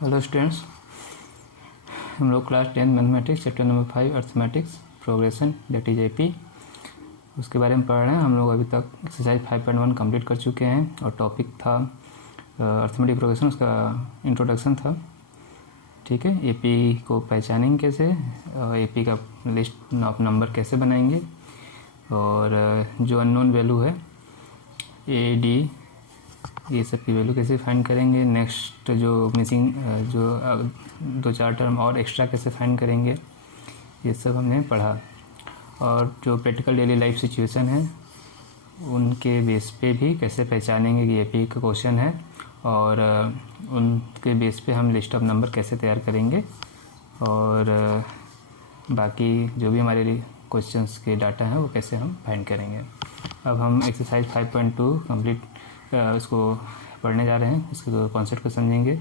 Hello students, हम लोग class 10 mathematics chapter number 5 arithmetics progression that is AP उसके बारे में पढ़ रहे हैं। हम लोग अभी तक एक्सरसाइज 5.1 कंप्लीट कर चुके हैं और टॉपिक था अर्थमेटिक प्रोग्रेशन, उसका इंट्रोडक्शन था। ठीक है, एपी को पहचानेंगे कैसे, एपी का लिस्ट ऑफ नंबर कैसे बनाएंगे और जो अननोन वैल्यू है ए डी ये सब की वैल्यू कैसे फाइंड करेंगे। नेक्स्ट जो मिसिंग जो 2-4 टर्म और एक्स्ट्रा कैसे फाइंड करेंगे, ये सब हमने पढ़ा। और जो प्रैक्टिकल डेली लाइफ सिचुएशन है उनके बेस पे भी कैसे पहचानेंगे कि एपी का क्वेश्चन है और उनके बेस पे हम लिस्ट ऑफ नंबर कैसे तैयार करेंगे और बाकी जो भी हमारे क्वेश्चंस के डाटा हैं वो कैसे हम फाइंड करेंगे। अब हम एक्सरसाइज 5.2 कंप्लीट इसको पढ़ने जा रहे हैं, इसके कॉन्सेप्ट को समझेंगे।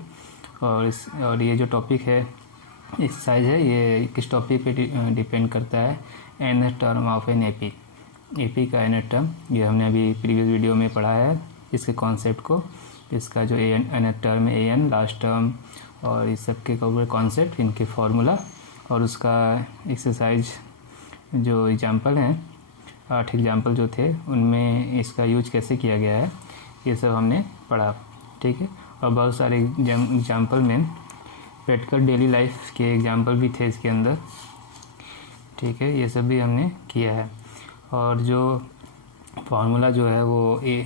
और ये जो टॉपिक है एक्सरसाइज है ये किस टॉपिक पे डिपेंड करता है, n term of an AP का एन टर्म। ये हमने अभी प्रीवियस वीडियो में पढ़ा है इसके कॉन्सेप्ट को। इसका जो एन टर्म है, एन लास्ट टर्म और इस सब के कॉन्सेप्ट, इनके फार्मूला और उसका एक्सरसाइज जो एग्जाम्पल हैं 8 एग्जाम्पल जो थे उनमें इसका यूज कैसे किया गया है ये सब हमने पढ़ा। ठीक है, और बहुत सारे एग्जाम्पल में प्रैक्टिकल डेली लाइफ के एग्जाम्पल भी थे इसके अंदर। ठीक है, ये सब भी हमने किया है। और जो फार्मूला जो है वो ए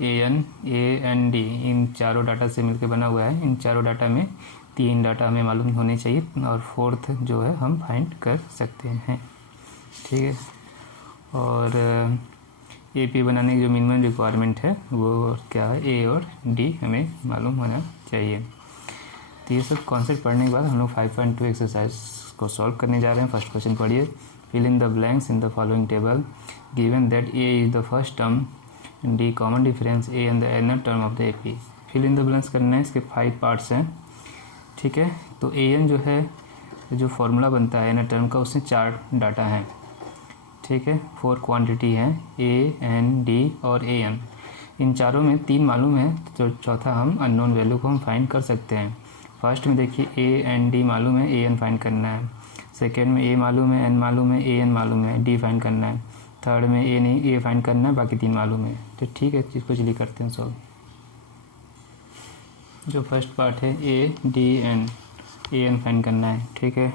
एन डी इन चारों डाटा से मिलकर बना हुआ है। इन चारों डाटा में 3 डाटा हमें मालूम होने चाहिए और 4th जो है हम फाइंड कर सकते हैं। ठीक है, और एपी बनाने की जो मिनिमम रिक्वायरमेंट है वो क्या है, ए और डी हमें मालूम होना चाहिए। तो ये सब कॉन्सेप्ट पढ़ने के बाद हम लोग 5.2 एक्सरसाइज को सॉल्व करने जा रहे हैं। फर्स्ट क्वेश्चन पढ़िए, fill in the blanks in the following table given that A is the first term, D common difference A and the nth term of the AP. Fill in the blanks करना है, इसके 5 parts हैं। ठीक है, तो A N जो है जो फॉर्मूला बनता है एनर टर्म का, उसमें 4 डाटा हैं। ठीक है, 4 क्वांटिटी हैं ए एन डी और ए एन। इन चारों में 3 मालूम है तो चौथा हम अननोन वैल्यू को हम फाइंड कर सकते हैं। फर्स्ट में देखिए ए एन डी मालूम है, ए एन फाइंड करना है। सेकेंड में ए मालूम है, एन मालूम है, ए एन मालूम है, डी फाइंड करना है। थर्ड में ए नहीं, ए फाइंड करना है, बाकी 3 मालूम है। तो ठीक है, इसको चलिए करते हैं सॉल्व। जो फर्स्ट पार्ट है A D N, A N find करना है। ठीक है,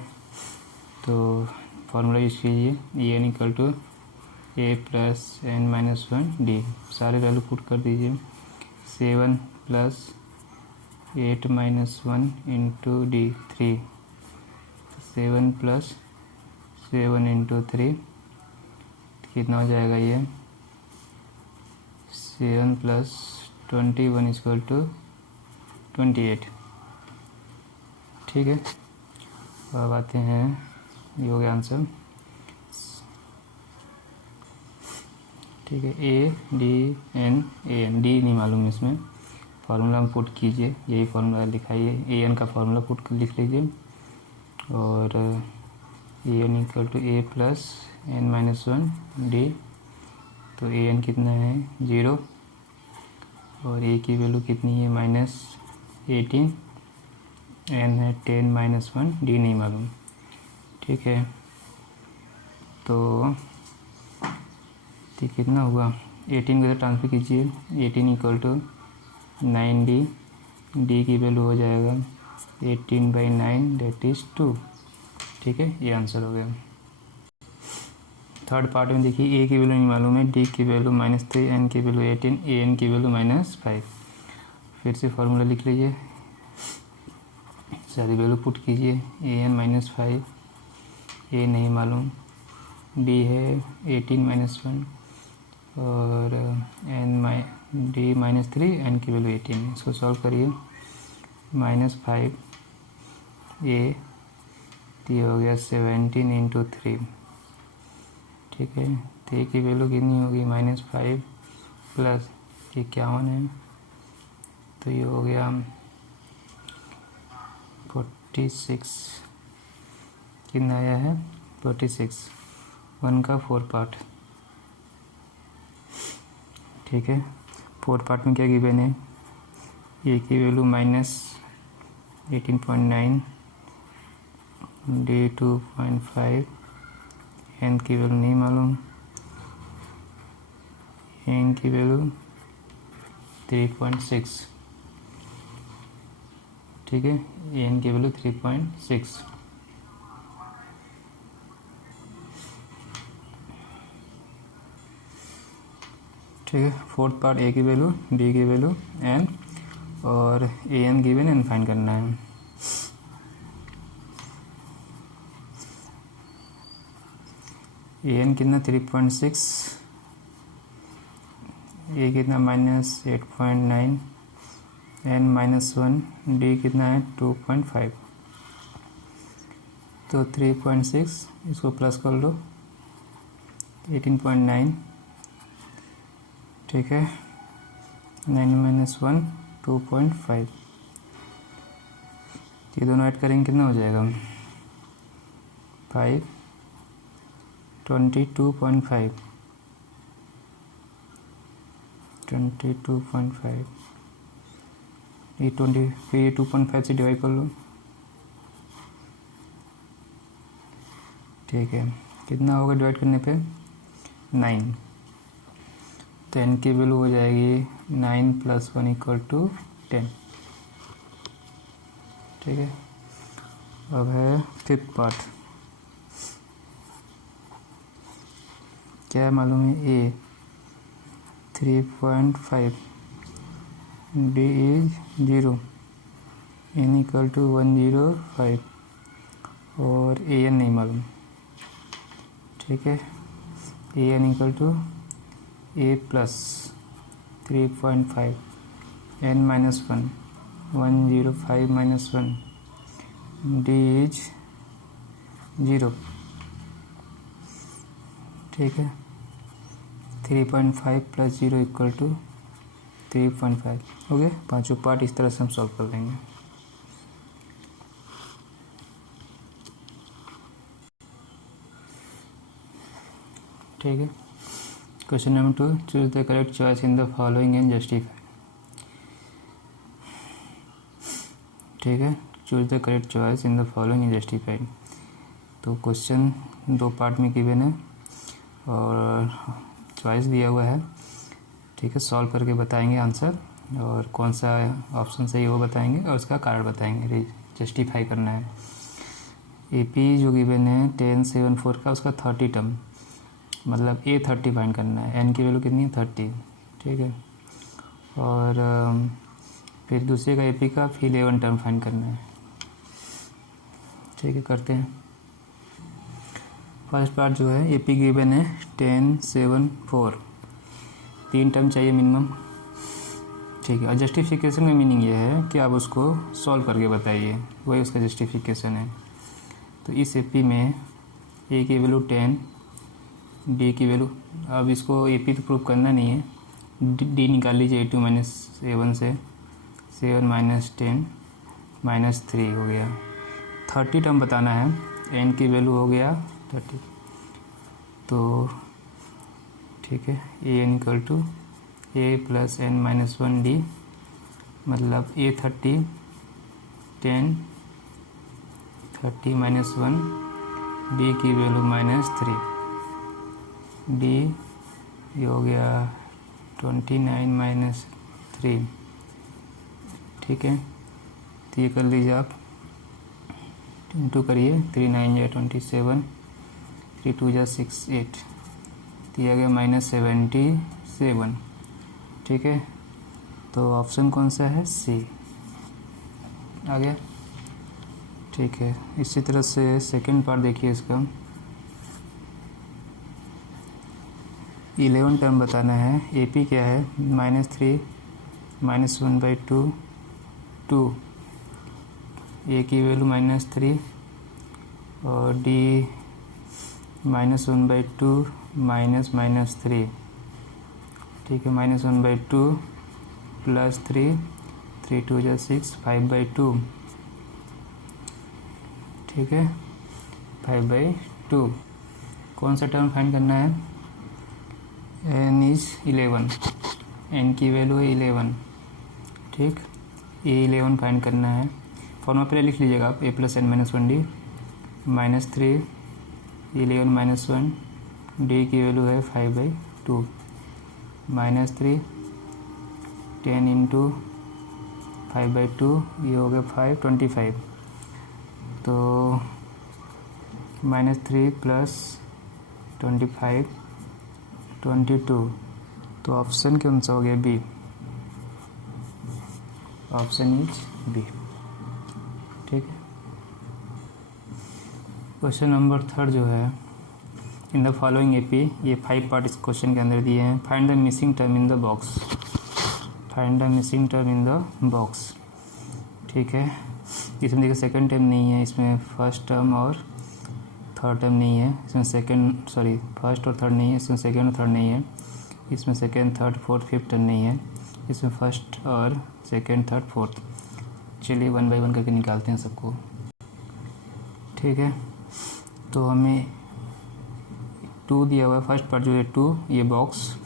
तो फार्मूला यूज कीजिए, A N equal to A plus N minus 1 D. सारे वैल्यू पुट कर दीजिए। 7 plus 8 minus 1 into D 3, 7 plus 7 into 3 कितना हो जाएगा ये, 7 प्लस 21 इक्वल टू 28। ठीक है, अब आते हैं, ये हो गया आंसर। ठीक है, A D N, A N D नहीं मालूम इसमें, फार्मूला में पुट कीजिए, यही फार्मूला लिखाइए। ए एन का फार्मूला पुट लिख लीजिए और A N equal to A plus N minus 1 D. तो ए एन कितना है 0 और ए की वैल्यू कितनी है -18, एन है 10 माइनस 1, डी नहीं मालूम। ठीक है, तो कितना हुआ, 18 को ट्रांसफर कीजिए, 18 इक्वल टू 9D, डी की वैल्यू हो जाएगा 18/9 दैट इज़ 2। ठीक है, ये आंसर हो गया। थर्ड पार्ट में देखिए ए की वैल्यू नहीं मालूम है, डी की वैल्यू -3, एन की वैल्यू 18, ए एन की वैल्यू -5। फिर से फार्मूला लिख लीजिए, सारी वैल्यू पुट कीजिए। ए एन -5, ए नहीं मालूम, डी है 18 माइनस 1 और डी -3, एन की वैल्यू 18। इसको सॉल्व करिए, -5 ए, तो ये हो गया 17 इंटू 3। ठीक है, तो ए की वैल्यू कितनी होगी -5 प्लस 51 है, तो ये हो गया 46। कितना आया है 46, 1 का 4 पार्ट। ठीक है, 4 पार्ट में क्या गिवन है, ए की वैल्यू 18.9, डी 2.5, एन की वैल्यू नहीं मालूम, एन की वैल्यू 3.6, ठीक है, एन की वैल्यू 3.6। ठीक है, फोर्थ पार्ट ए की वैल्यू, डी की वैल्यू, एन और A N given an find करना है। ए एन कितना 3.6, ए कितना -8.9, एन -1, डी कितना है 2.5। तो 3.6 इसको प्लस कर लो, 18.9, ठीक है, 9 - 1 2.5, ये दोनों ऐड करेंगे कितना हो जाएगा 5, 22.5, 22.5, ये 20, फिर ये 2.5 से डिवाइड कर लो, ठीक है, कितना होगा डिवाइड करने पे 9। तो एन की वैल्यू हो जाएगी 9 + 1 = 10, ठीक है। अब है फिफ्थ पार्ट, क्या मालूम है, ए 3.5, डी इज 0, एन = 105 और ए एन नहीं मालूम, ठीक है। A N = A plus 3.5, N -1, 105 - 1, D is 0, ठीक है। 3.5 + 0 = 3.5 हो गया। पांचों पार्ट इस तरह से हम सॉल्व कर देंगे। ठीक है, question number 2, choose the correct choice in the following and justify. ठीक है, choose the correct choice in the following and justify. तो क्वेश्चन 2 पार्ट में गिवन है और चॉइस दिया हुआ है, ठीक है। सॉल्व करके बताएंगे आंसर और कौन सा ऑप्शन सही है वो बताएंगे और उसका कारण बताएंगे, जस्टिफाई करना है। एपी जो गिवन है 1074 का, उसका 30 टर्म, मतलब ए 30 फाइंड करना है। एन की वैल्यू कितनी है 30, ठीक है। और फिर दूसरे का एपी का फिर 11 टर्म फाइंड करना है, ठीक है। करते हैं। फर्स्ट पार्ट जो है एपी गिवन है 1074, 3 टर्म चाहिए मिनिमम, ठीक है। और जस्टिफिकेशन का मीनिंग ये है कि आप उसको सॉल्व करके बताइए, वही उसका जस्टिफिकेशन है। तो इस एपी में ए की वैल्यू 10, डी की वैल्यू, अब इसको एपी तो प्रूव करना नहीं है, डी निकाल लीजिए। 8 - 7 से 7 - 10 - 3 हो गया। 30 टर्म बताना है, एन की वैल्यू हो गया 30, तो ठीक है। A N = A + n - 1 D, मतलब ए 30, 10, 30 - 1, डी की वैल्यू -3, डी ये हो गया 29 - 3, ठीक है। तो ये कर लीजिए आप, इंटू करिए, 3 9 = 27, 3 2 = 6 8, तो ये आ गया -77, ठीक है। तो ऑप्शन कौन सा है, सी आ गया, ठीक है। इसी तरह से सेकंड पार्ट देखिए इसका, 11 टर्म बताना है। एपी क्या है, -3 - 1/2 2, ए की वैल्यू -3 और डी -1/2 -3, ठीक है। -1/2 + 3, 3 2 = 6, 5/2, ठीक है, 5/2। कौन सा टर्म फाइंड करना है, एन इज 11, एन की वैल्यू है 11, ठीक। ए 11 फाइंड करना है। फॉर्मूला पहले लिख लीजिएगा आप, a plus N minus one d minus 3 11 minus 1 D की वैल्यू है 5/2 माइनस 3 10 इंटू 5/2 ये हो गया 5 25 तो माइनस 3 प्लस 25 22 तो ऑप्शन कौन सा हो गया बी, ऑप्शन इज बी। ठीक है। क्वेश्चन नंबर 3 जो है, इन द फॉलोइंग एपी, ये 5 पार्ट इस क्वेश्चन के अंदर दिए हैं। Find the missing term in the box, find the missing term in the box. ठीक है। इसमें देखिए सेकंड टर्म नहीं है, इसमें फर्स्ट टर्म और थर्ड टर्म नहीं है, इसमें फर्स्ट और थर्ड नहीं है, इसमें सेकंड और थर्ड नहीं है, इसमें second third fourth fifth term नहीं है, इसमें फर्स्ट और सेकंड थर्ड फोर्थ। चलिए 1 बाय 1 करके निकालते हैं सबको। ठीक है। तो हमें 2 दिया हुआ है, फर्स्ट पार्ट जो है 2, ये बॉक्स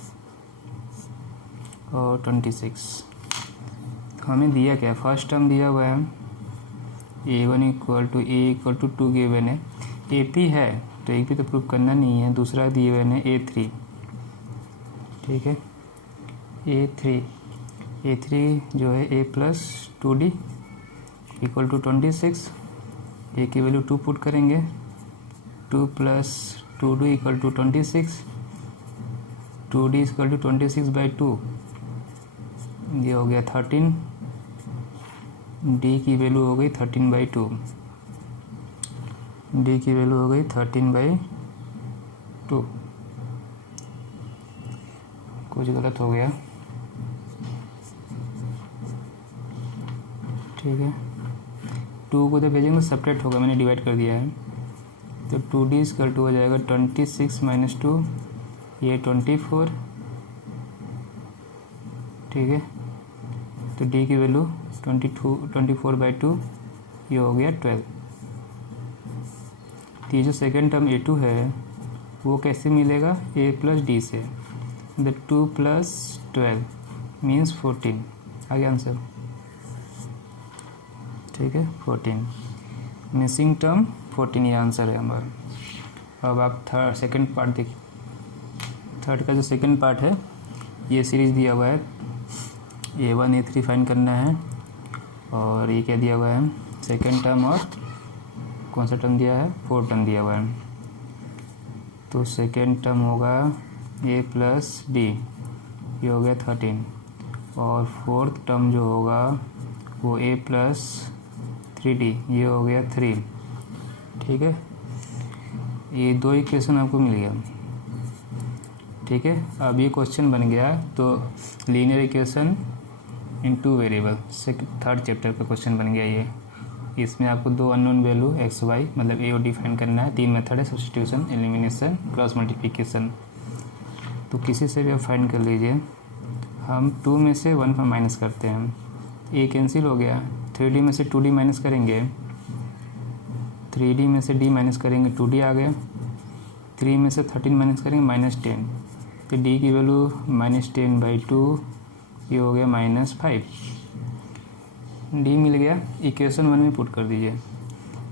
और 26। हमें दिया क्या, फर्स्ट टर्म दिया हुआ है a1 equal to a equal to 2 given है, AP है तो AP तो प्रूव करना नहीं है। दूसरा दिए हुए है a3। ठीक है। a3 जो है a plus 2d equal to 26, a की वैल्यू 2 पुट करेंगे, 2 plus 2d equal to 26, 2d equal to 26/2 ये हो गया 13, d की वैल्यू हो गई 13/2, d की वैल्यू हो गई 13/2। कुछ गलत हो गया। ठीक है। 2 को तो भेजेंगे तो सेपरेट होगा, मैंने डिवाइड कर दिया है। तो 2d इक्वल टू हो जाएगा 26 माइनस 2 ये 24। ठीक है। तो d की वैल्यू 24/2 ये हो गया 12। तो ये जो सेकेंड टर्म a2 है वो कैसे मिलेगा, a प्लस डी से। द 2 प्लस 12 मीन्स 14 आ गया आंसर। ठीक है। 14 मिसिंग टर्म 14 ये आंसर है हमारा। अब आप सेकंड पार्ट देखिए। थर्ड का जो सेकंड पार्ट है ये सीरीज दिया हुआ है, a1 a3 फाइंड करना है। और ये क्या दिया हुआ है, सेकंड टर्म और कौन सा टर्म दिया है, फोर्थ टर्म दिया हुआ है। तो सेकंड टर्म होगा a प्लस डी ये हो गया 13 और फोर्थ टर्म जो होगा वो a प्लस 3d ये हो गया 3। ठीक है। ये 2 इक्वेशन आपको मिल गया। ठीक है। अब ये क्वेश्चन बन गया तो linear equation in 2 variable, third chapter का क्वेश्चन बन गया ये। इसमें आपको 2 अननोन वैल्यू एक्स वाई मतलब a और d फाइंड करना है। 3 मेथड है, सब्स्टिट्यूशन, एलिमिनेशन, क्रॉस मल्टीप्लिकेशन। तो किसी से भी आप फाइंड कर लीजिए। हम 2 में से 1 पर माइनस करते हैं, a कैंसिल हो गया। 3d में से 2d माइनस करेंगे, 3d में से d माइनस करेंगे 2d आ गया। 3 में से 13 माइनस करेंगे -10, तो d की वैल्यू -10/2 ये हो गया -5। d मिल गया। इक्वेशन 1 में पुट कर दीजिए,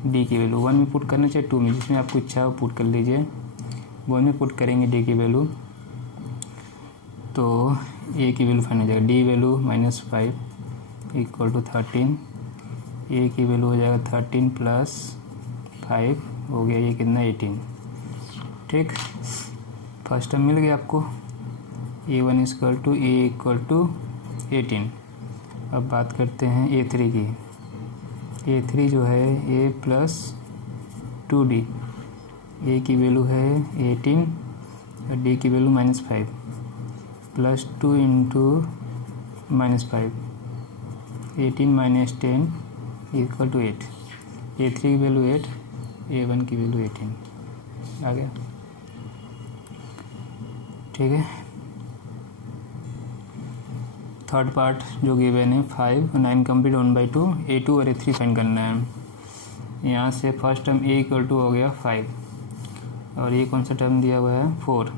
d की वैल्यू 1 में पुट करना चाहिए 2 में, जिसमें आपको इच्छा हो पुट कर लीजिए। 1 में पुट करेंगे d की वैल्यू तो a की वैल्यू फाइंड हो जाएगा, d value -5 equal to 13, a की वैल्यू हो जाएगा 13 प्लस 5 हो गया ये कितना 18। ठीक। फर्स्ट टर्म मिल गया आपको, a1 equal to a equal to 18। अब बात करते हैं a3 की। a3 जो है a प्लस 2d, a की वैल्यू है 18 और d की value -5 plus 2 into -5, 18 minus 10 equal to 8। a3 की वैल्यू 8, a1 की वैल्यू 18 आ गया। ठीक है। थर्ड पार्ट जो गिवन है 5 और 9 कंप्लीट 1/2, a2 और a3 फाइंड करना है। यहाँ से first term a equal to हो गया 5 और ये कौन सा टर्म दिया हुआ है 4।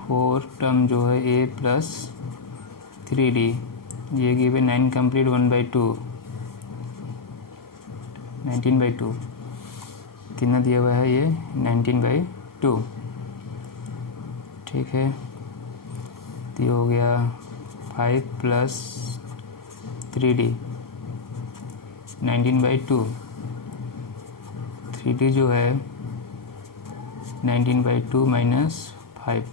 फोर्थ टर्म जो है a प्लस 3d ये गिवन 9 कंप्लीट 1/2, 19/2 कितना दिया हुआ है ये 19/2। ठीक है, तो ये हो गया 5 + 3D 19/2। 3D जो है 19/2 - 5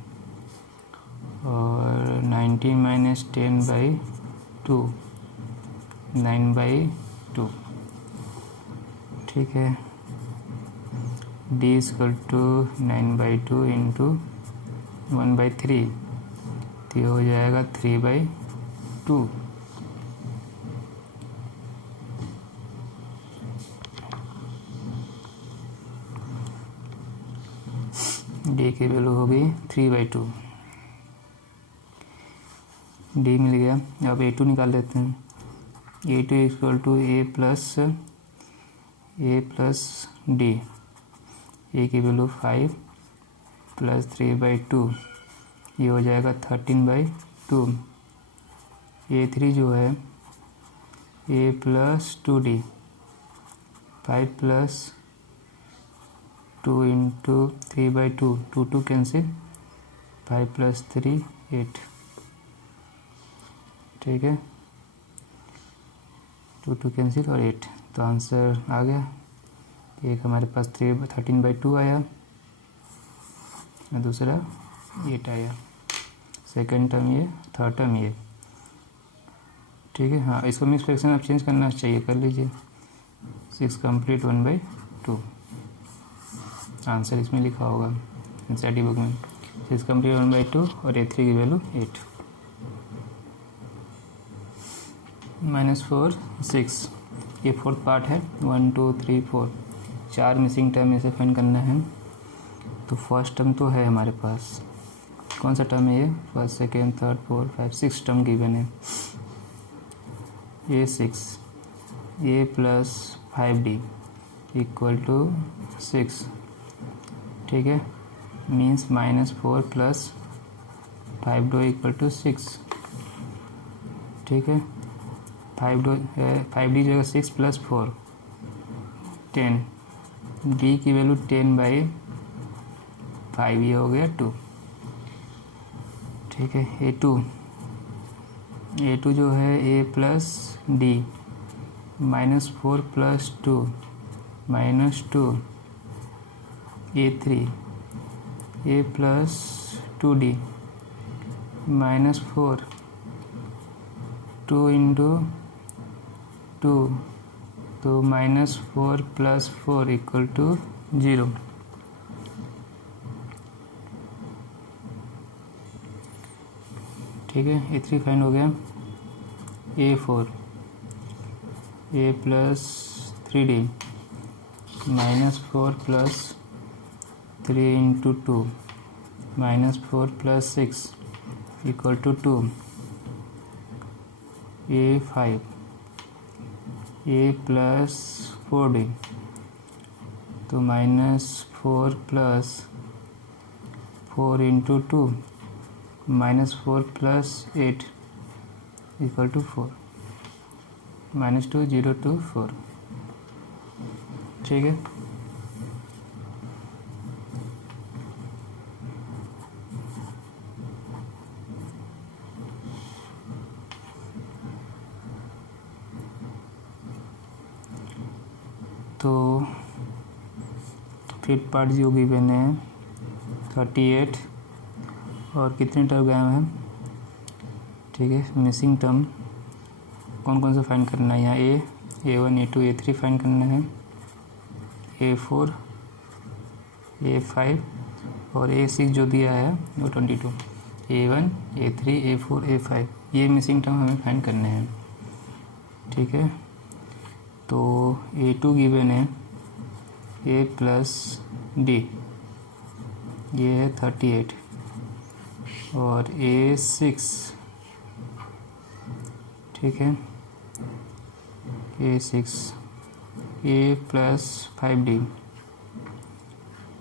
और 19 - 10/2 9/2। ठीक है, D = 9/2 × 1/3, तो ये हो जाएगा 3/2। D की वैल्यू हो गई 3/2। D मिल गया। अब A2 निकाल लेते हैं। A2 = A + D। A की वैल्यू 5 + 3/2, ये हो जाएगा 13/2। A3 जो है A + 2D 5 + 2 × 3/2 2 कैंसिल 5 + 3 8। ठीक है, 2 कैंसिल और 8, तो आंसर आ गया। एक हमारे पास 13/2 आया और दूसरा 8 आया। सेकंड टर्म ये, थर्ड टर्म ये। ठीक है, हाँ इसको मिक्स फ्रैक्शन आप चेंज करना चाहिए, कर लीजिए। 6 कंप्लीट 1/2 आंसर इसमें लिखा होगा एनसीईआरटी बुक में। 6 कंप्लीट 1/2 और A3 की वैल्यू 8। -4 6, ये फोर्थ पार्ट है। 1 2 3 4 4 मिसिंग टर्म इसे फाइंड करना है। तो फर्स्ट टर्म तो है हमारे पास, कौन सा टर्म है ये? First, second, third, fourth, 5 6 term given है। A6 A + 5D = 6। ठीक है, मीन्स -4 + 5D = 6। ठीक है, 5D जो है 6 + 4 10। D की वैल्यू 10/5, ये हो गया 2। ठीक है, A2 जो है A + D -4 + 2 -2। A3 A + 2D -4 2 × 2, तो -4 + 4 = 0। ठीक है, A3 फाइंड हो गया। A4 A + 3D -4 + 3 × 2 -4 + 6 = 2। A5 A + 4D, तो -4 + 4 × 2 -4 + 8 = 4। -2 0 2 4। ठीक है, तो फिफ्थ पार्ट जो गिवन है 38 और कितने टर्म गए हैं। ठीक है, मिसिंग टर्म कौन कौन सा फाइंड करना है। यहाँ A1 A2 A3 फाइंड करना है। A4 A5 और A6 जो दिया है वो 22। A1 A3 A4 A5 ये मिसिंग टर्म हमें फाइंड करने हैं। ठीक है, तो A2 गिवन है A + D, ये है 38 और A6। ठीक है, A6 A + 5D,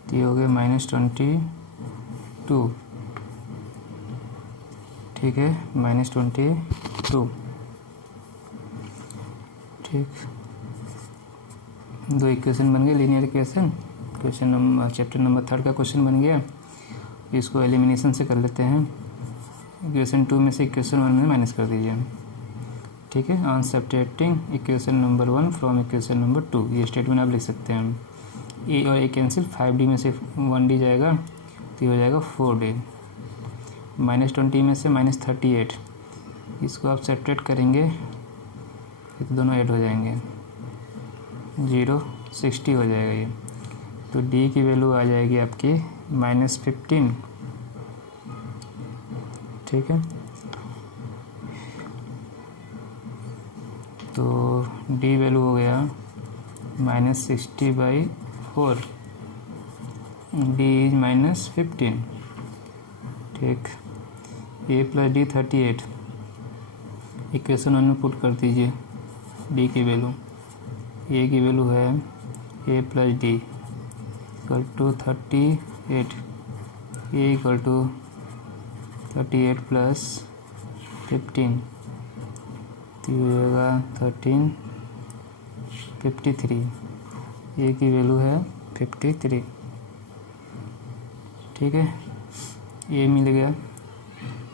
तो ये हो गया -22। ठीक है, -22। ठीक, दो इक्वेशन बन गए linear equation. Question number chapter number 3 का क्वेश्चन बन गया। इसको एलिमिनेशन से कर लेते हैं। इक्वेशन 2 में से इक्वेशन 1 में माइनस कर दीजिए, ठीक है। On subtracting equation number 1 from equation number 2, ये स्टेटमेंट आप लिख सकते हैं। ए और ए कैंसिल, 5D में से 1D जाएगा तो ये हो जाएगा 4D। -20 में से -38, इसको आप सब्ट्रैक्ट करेंगे तो दोनों ऐड हो जाएंगे, 0 60 हो जाएगा ये। तो D की वैल्यू आ जाएगी आपकी -15, ठीक है। तो D वैल्यू हो गया -60/4, D इज -15, ठीक। A + D 38, इक्वेशन 1 में पुट कर दीजिए D की वैल्यू। A की वैल्यू है A + D = 38, A = 38 + 15, तो ये हो जाएगा 13 53। A की वैल्यू है 53, ठीक है। A मिल गया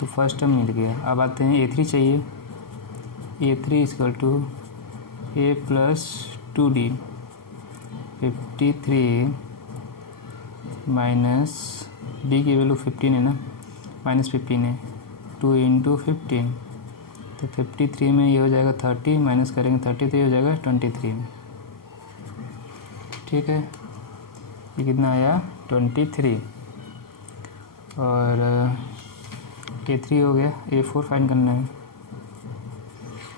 तो फर्स्ट टर्म मिल गया। अब आते हैं A3 चाहिए। A3 = A + 2D, 53 minus D की वैल्यू 15 है ना, -15 है, 2 × 15, तो 53 में ये हो जाएगा 30, माइनस करेंगे 30 तो ये हो जाएगा 23, ठीक है। ये कितना आया 23। और A3 हो गया। A4 फाइंड करना है।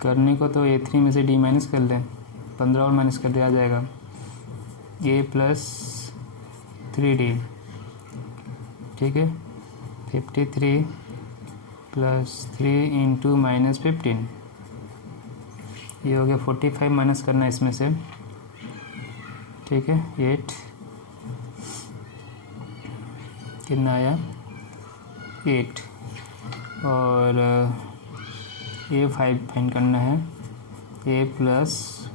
करने को तो A3 में से D माइनस कर लें, 15 और माइनस कर दिया, आ जाएगा A + 3D, ठीक है। 53 + 3 × -15, ये हो गया 45, माइनस करना इसमें से, ठीक है। 8 कितना आया 8। और A5 फाइंड करना है। A +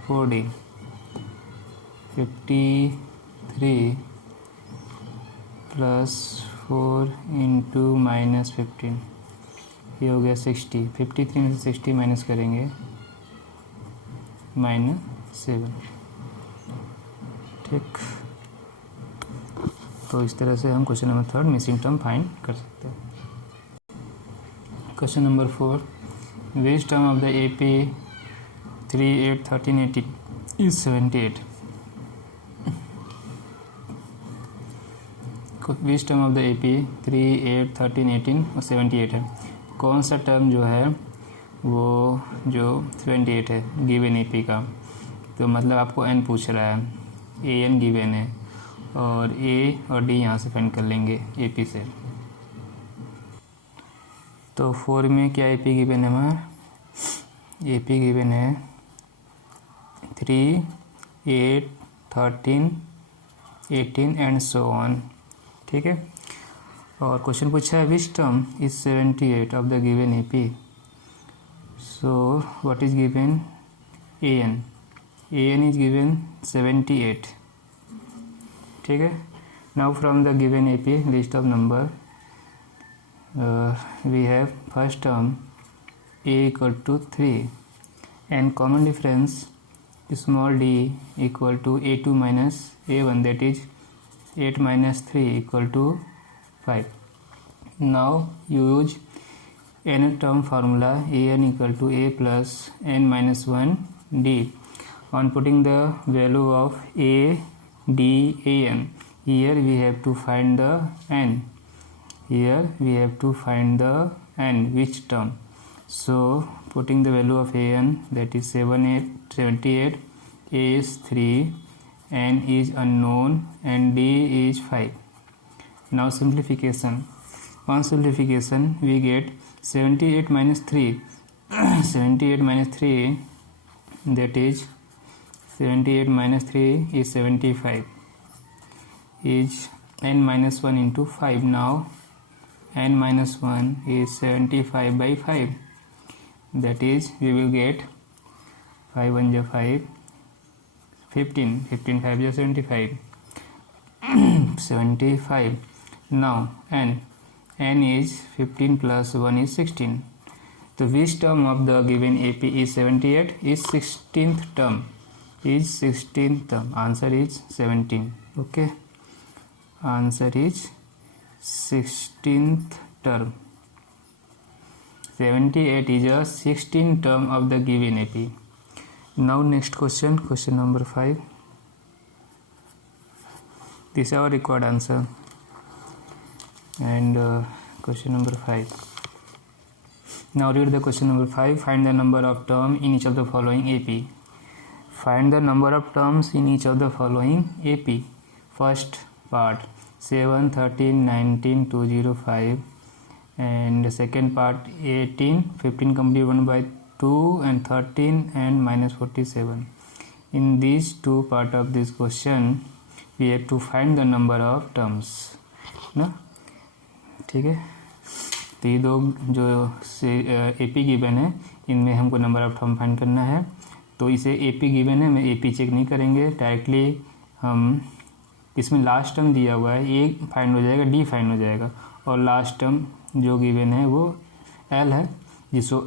4D, 53 + 4 × -15, ये हो गया 60। 53 में से 60 माइनस करेंगे, -7, ठीक। तो इस तरह से हम question number 3 missing term find कर सकते हैं। Question number 4, which term of the AP 3, 8, 13, 18 is 78? Which term of the AP 3, 8, 13, 18 और 78 है। कौन सा टर्म जो है वो जो 78 है गिवन AP का, तो मतलब आपको n पूछ रहा है, AN गिवन है और A और D यहाँ से फाइंड कर लेंगे AP से। तो 4 में क्या AP गिवन है हमारा, AP गिवन है 3, 8, 13, 18 एंड सो ऑन, ठीक है। और क्वेश्चन पूछा है which term is 78 of the given AP, so what is given AN is given 78, ठीक है। Now from the given AP list of number we have first term A = 3 and common difference small d = A2 minus A1, that is 8 minus 3 = 5. Now use n term formula AN = A plus n minus 1 D. On putting the value of A, D, AN, here we have to find the n. Here we have to find the n, which term. So putting the value of AN, that is 78, A is 3, N is unknown and D is 5. Now simplification. On simplification we get 78 minus 3 78 minus 3, that is 78 minus 3 is 75, is n minus 1 into 5. Now n minus 1 is 75 by 5, that is we will get 5 1 5, 15, 15 5 is 75, 75. Now n is 15 plus 1 is 16. So which term of the given AP is 78? Is 16th term. Is 16th term. Answer is 17. Okay. Answer is 16th term. 78 is a 16th term of the given AP. Now next question, question number 5. This is our required answer. And question number 5. Now read the question number 5. Find the number of terms in each of the following AP. Find the number of terms in each of the following AP. First part 7, 13, 19, 205. And the second part 18, 15 complete 1 by 2 and 13 and minus 47. In these two part of this question we have to find the number of terms ना, ठीक है। तो ये दो जो AP given है इनमें हमको नंबर ऑफ टर्म फाइंड करना है। तो इसे AP गिवन है, मैं AP चेक नहीं करेंगे, डायरेक्टली हम इसमें लास्ट टर्म दिया हुआ है ए फाइंड हो जाएगा, डी फाइंड हो जाएगा और लास्ट टर्म जो गिवन है वो L है, जिसको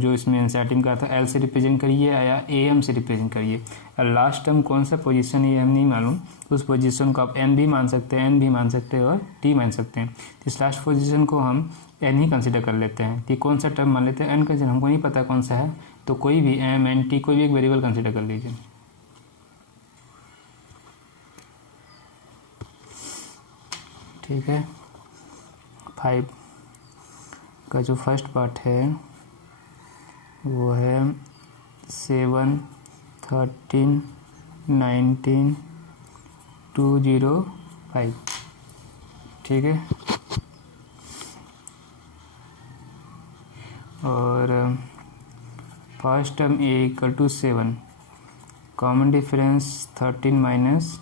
जो इसमें एनसीईआरटी का था L से रिप्रेजेंट करिए या AM से रिप्रेजेंट करिए। और लास्ट टर्म कौन सा पोजीशन है ये हम नहीं मालूम, उस पोजीशन को आप N भी मान सकते हैं, N भी मान सकते हैं और T मान सकते हैं। इस लास्ट पोजीशन को हम N ही कंसिडर कर लेते हैं कि कौन सा टर्म मान लेते हैं। N का हमको नहीं पता कौन सा है, तो कोई भी M N T कोई भी एक वेरिएबल कंसिडर कर लीजिए। ठीक है। 5 का जो फर्स्ट पार्ट है वो है 7, 13, 19, 205। ठीक है। और first term A equal to 7, common difference 13 minus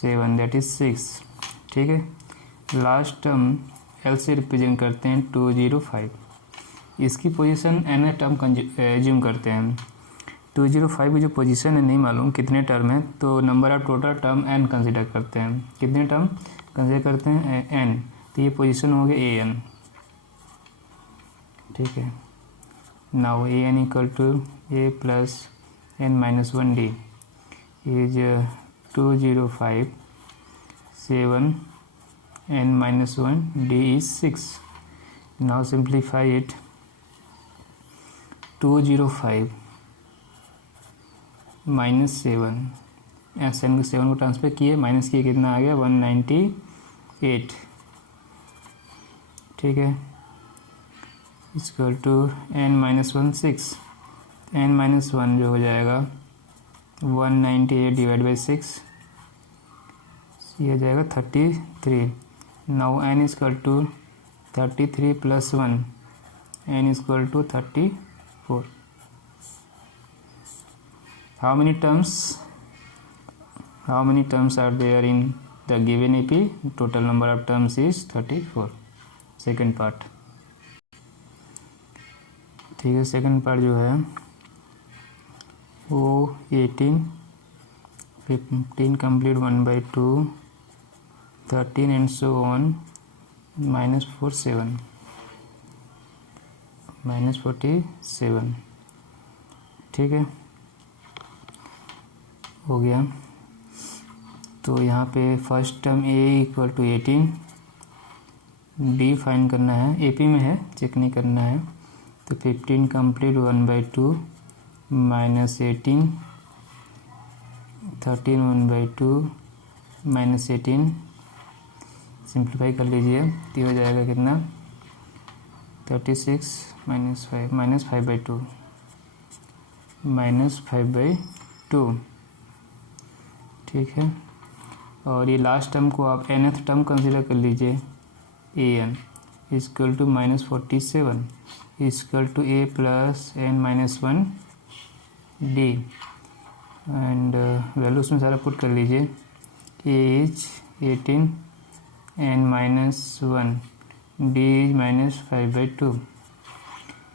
7 that is 6। ठीक है। लास्ट टर्म L से रिप्रेजेंट करते हैं 205। इसकी पोजीशन n टर्म एज्यूम करते हैं। 205 की जो पोजीशन है नहीं मालूम कितने टर्म है, तो number of total term n consider करते हैं। कितने टर्म कंसिडर करते हैं? n। तो ये पोजीशन हो गया an। ठीक है। Now an equal to a plus n minus 1d is 205, 7 n minus 1 d is 6. Now simplify it. 205 minus 7, n को 7 को ट्रांसफर किए, माइनस किए, कितना आ गया 198। ठीक है। Equal to n minus 1 6, n minus 1 जो हो जाएगा 198 डिवाइड बाई 6, ये हो जाएगा 33। Now n is equal to 33 plus 1, n is equal to 34. How many terms are there in the given AP? Total number of terms is 34. Second part। ठीक है। Second part जो है वो 18, 15 complete 1 by 2, 13 and so on, minus 47। ठीक है। हो गया। तो यहाँ पे first term A equal to 18, D find करना है, AP में है, चेक नहीं करना है। तो 15 complete 1 by 2 minus 18, 13 1 by 2 minus 18। Simplify कर लीजिए तो हो जाएगा कितना 36 माइनस 5 माइनस 5/2 माइनस 5/2। ठीक है। और ये लास्ट टर्म को आप nth टर्म कंसिडर कर लीजिए an equal to minus 47 equal to a plus n minus 1 d and value उसमें सारा पुट कर लीजिए। a is 18 n minus 1 d is minus 5/2।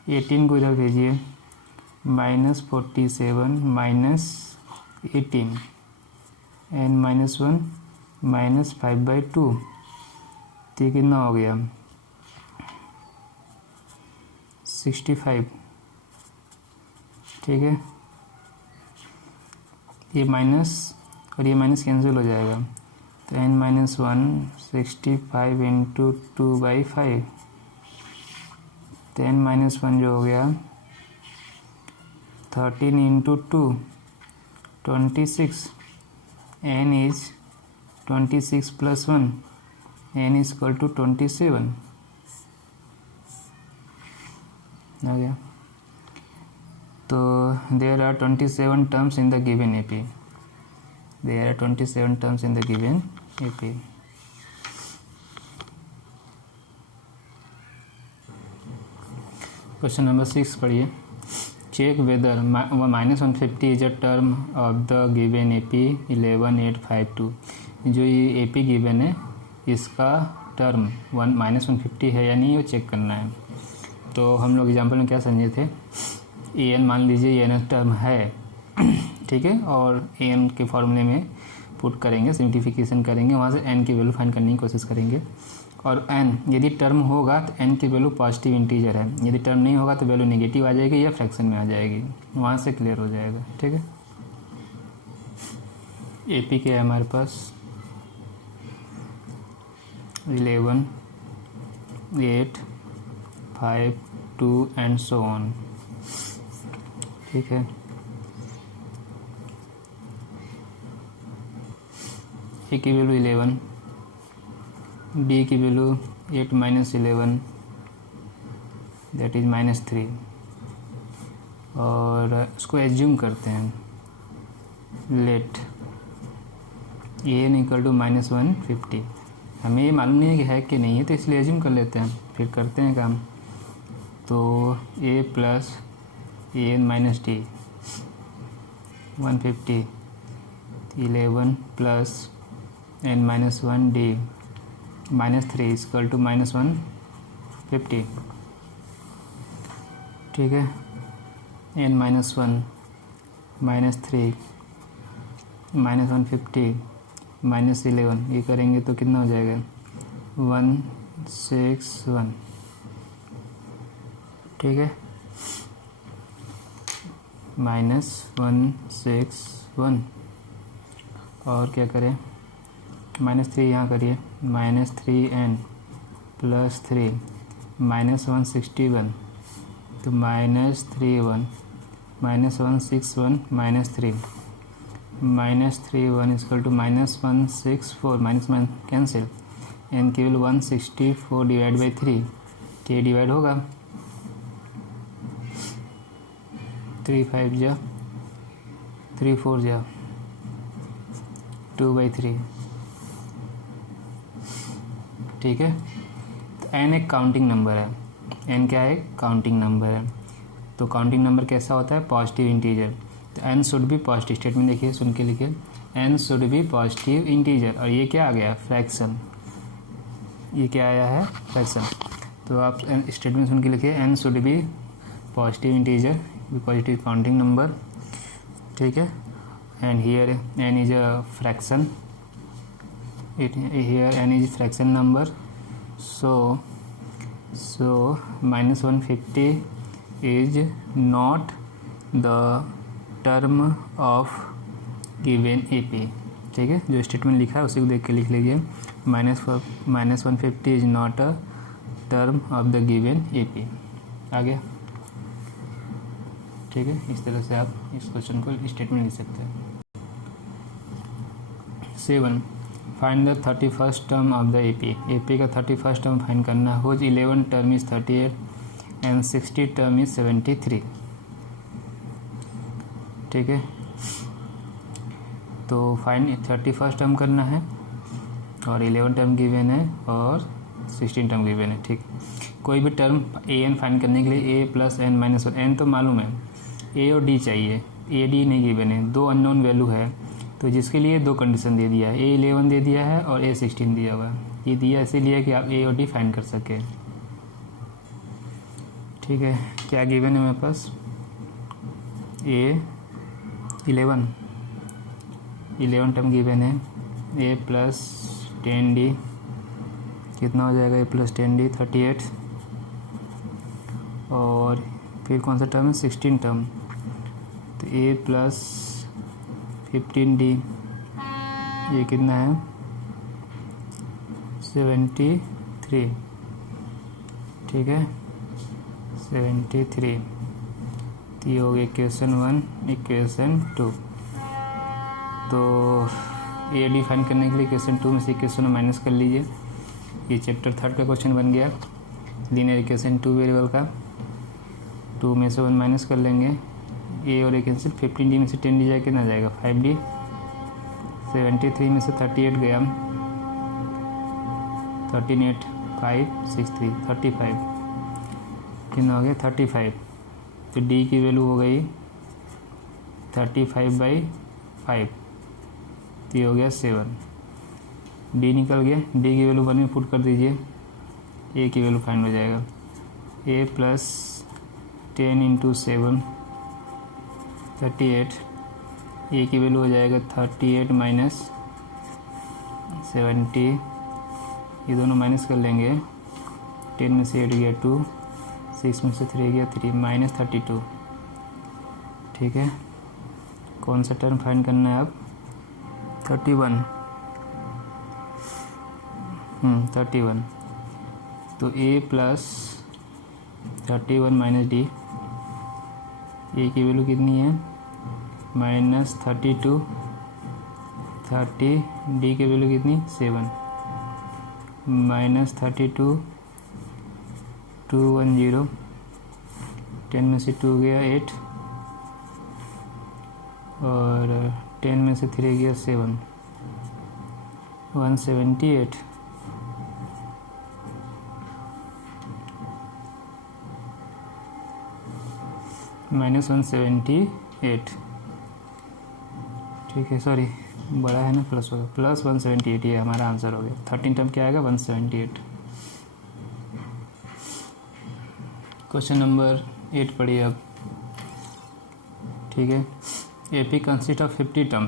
18 को इधर भेजिए, minus 47 minus 18 n minus 1 minus 5/2, तो ये कितना हो गया 65। ठीक है, ये माइनस और ये माइनस कैंसिल हो जाएगा, तो n माइनस 1 65 इंटू 2/5, तो n माइनस 1 जो हो गया 13 into 2 26, n is 26 plus 1, n is equal to 27 आ गया। तो there are 27 terms in the given AP, there are 27 terms in the given AP. Question number 6 पढ़िए। Check whether -150 is a term of the given AP 11852। जो ये AP given है इसका term -150 है या नहीं वो चेक करना है। तो हम लोग एग्जाम्पल में क्या समझे थे, ए एन मान लीजिए ये एन टर्म है ठीक है, और ए एन के फॉर्मूले में पुट करेंगे, सिंप्लीफिकेशन करेंगे, वहाँ से एन की वैल्यू फाइंड करने की कोशिश करेंगे। और एन यदि टर्म होगा तो एन की वैल्यू पॉजिटिव इंटीजर है, यदि टर्म नहीं होगा तो वैल्यू नेगेटिव आ जाएगी या फ्रैक्शन में आ जाएगी, वहाँ से क्लियर हो जाएगा। ठीक है, एपी के है हमारे पास 11, 8, 5, 2 एंड सो ऑन। ठीक है, ए की वैल्यू 11, डी की वैल्यू 8 माइनस 11 दैट इज -3, और उसको एज्यूम करते हैं let a N equal to -150। हमें ये मालूम नहीं है कि है कि नहीं है, तो इसलिए एज्यूम कर लेते हैं, फिर करते हैं काम। तो A plus A N minus D 150, 11 plus N minus 1 D -3 equal to -150। ठीक है, एन माइनस 1 -3 -150 -11, ये करेंगे तो कितना हो जाएगा 161। ठीक है, -161, और क्या करें -3 यहाँ करिए, -3n प्लस 3 -161, तो -31 -161 -3 -31 इक्वल टू -164, -1 कैंसिल, एन केवल 164 डिवाइड बाई 3, के डिवाइड होगा 3 5 जा 3 4 जा 2/3। ठीक है, तो एन एक काउंटिंग नंबर है, एन क्या है काउंटिंग नंबर है। तो काउंटिंग नंबर कैसा होता है पॉजिटिव इंटीजर, तो n should be positive, statement देखिए सुन के लिखिए, n should be positive integer, और ये क्या आ गया फ्रैक्शन, ये क्या आया है फ्रैक्शन। तो आप स्टेटमेंट सुन के लिखिए, n should be positive integer, positive counting number. ठीक है, and here n is a fraction, here n is fraction number, so -150 is not the term of given AP। ठीक है, जो स्टेटमेंट लिखा है उसी को देख के लिख लीजिए, -150 is not a term of the given AP। आ गया। ठीक है, इस तरह से आप इस क्वेश्चन को स्टेटमेंट लिख सकते हैं। 7 find the 31st term of the AP, AP का 31st टर्म फाइंड करना है, whose 11 term is 38 and 60 term is 73। ठीक है, तो फाइंड 31st टर्म करना है और 11 टर्म गिवन है और 16 टर्म गिवन है। ठीक, कोई भी टर्म ए एन फाइंड करने के लिए ए प्लस एन माइनस 1, एन तो मालूम है, ए और डी चाहिए, ए डी नहीं गिवन है, दो अननोन वैल्यू है, तो जिसके लिए दो कंडीशन दे दिया है, ए 11 दे दिया है और ए 16 दिया हुआ है। ये दिया इसीलिए कि आप ए और डी फाइंड कर सकें। ठीक है, क्या गिवन है मेरे पास, ए 11 11 टर्म गिवन है, ए प्लस 10d कितना हो जाएगा, ए प्लस 10d 38, और फिर कौन सा टर्म है 16 टर्म, तो ए प्लस 15d ये कितना है 73, ठीक है 73। तो ये हो गया इक्वेशन 1, इक्वेशन 2। तो ए डिफाइन करने के लिए इक्वेशन 2 में से इक्वेशन में माइनस कर लीजिए। ये चैप्टर 3 का क्वेश्चन बन गया लीनियर इक्वेशन 2 वेरिएबल का। 2 में से 1 माइनस कर लेंगे, ए और ए कैंसिल, 15d में से 10d जाए कितना जाएगा 5d, 73 में से 38 गया 13 8 5 6 3 35, कितना हो गया 35। तो d की वैल्यू हो गई 35/5, तो ये हो गया 7, d निकल गया, d की वैल्यू 1 में पुट कर दीजिए, a की वैल्यू फाइंड हो जाएगा, a प्लस 10 इंटू 7 38, a की वैल्यू हो जाएगा 38 माइनस 70, ये दोनों माइनस कर लेंगे, 10 में से 8 गया 2, 6 में से 3 गया 3, माइनस 32, ठीक है। कौन सा टर्म फाइंड करना है अब 31, 31, तो a प्लस 31 माइनस d, ए की वैल्यू कितनी है माइनस 32, 30, डी की वैल्यू कितनी 7, माइनस 32 210, 10 में से 2 गया 8, और 10 में से 3 गया 7, 178, माइनस 178, ठीक है, सॉरी बड़ा है ना, प्लस होगा, प्लस 178, ये हमारा आंसर हो गया। 13 टर्म क्या आएगा 178। क्वेश्चन नंबर 8 पढ़िए अब, ठीक है। एपी कंसिस्ट ऑफ 50 टर्म,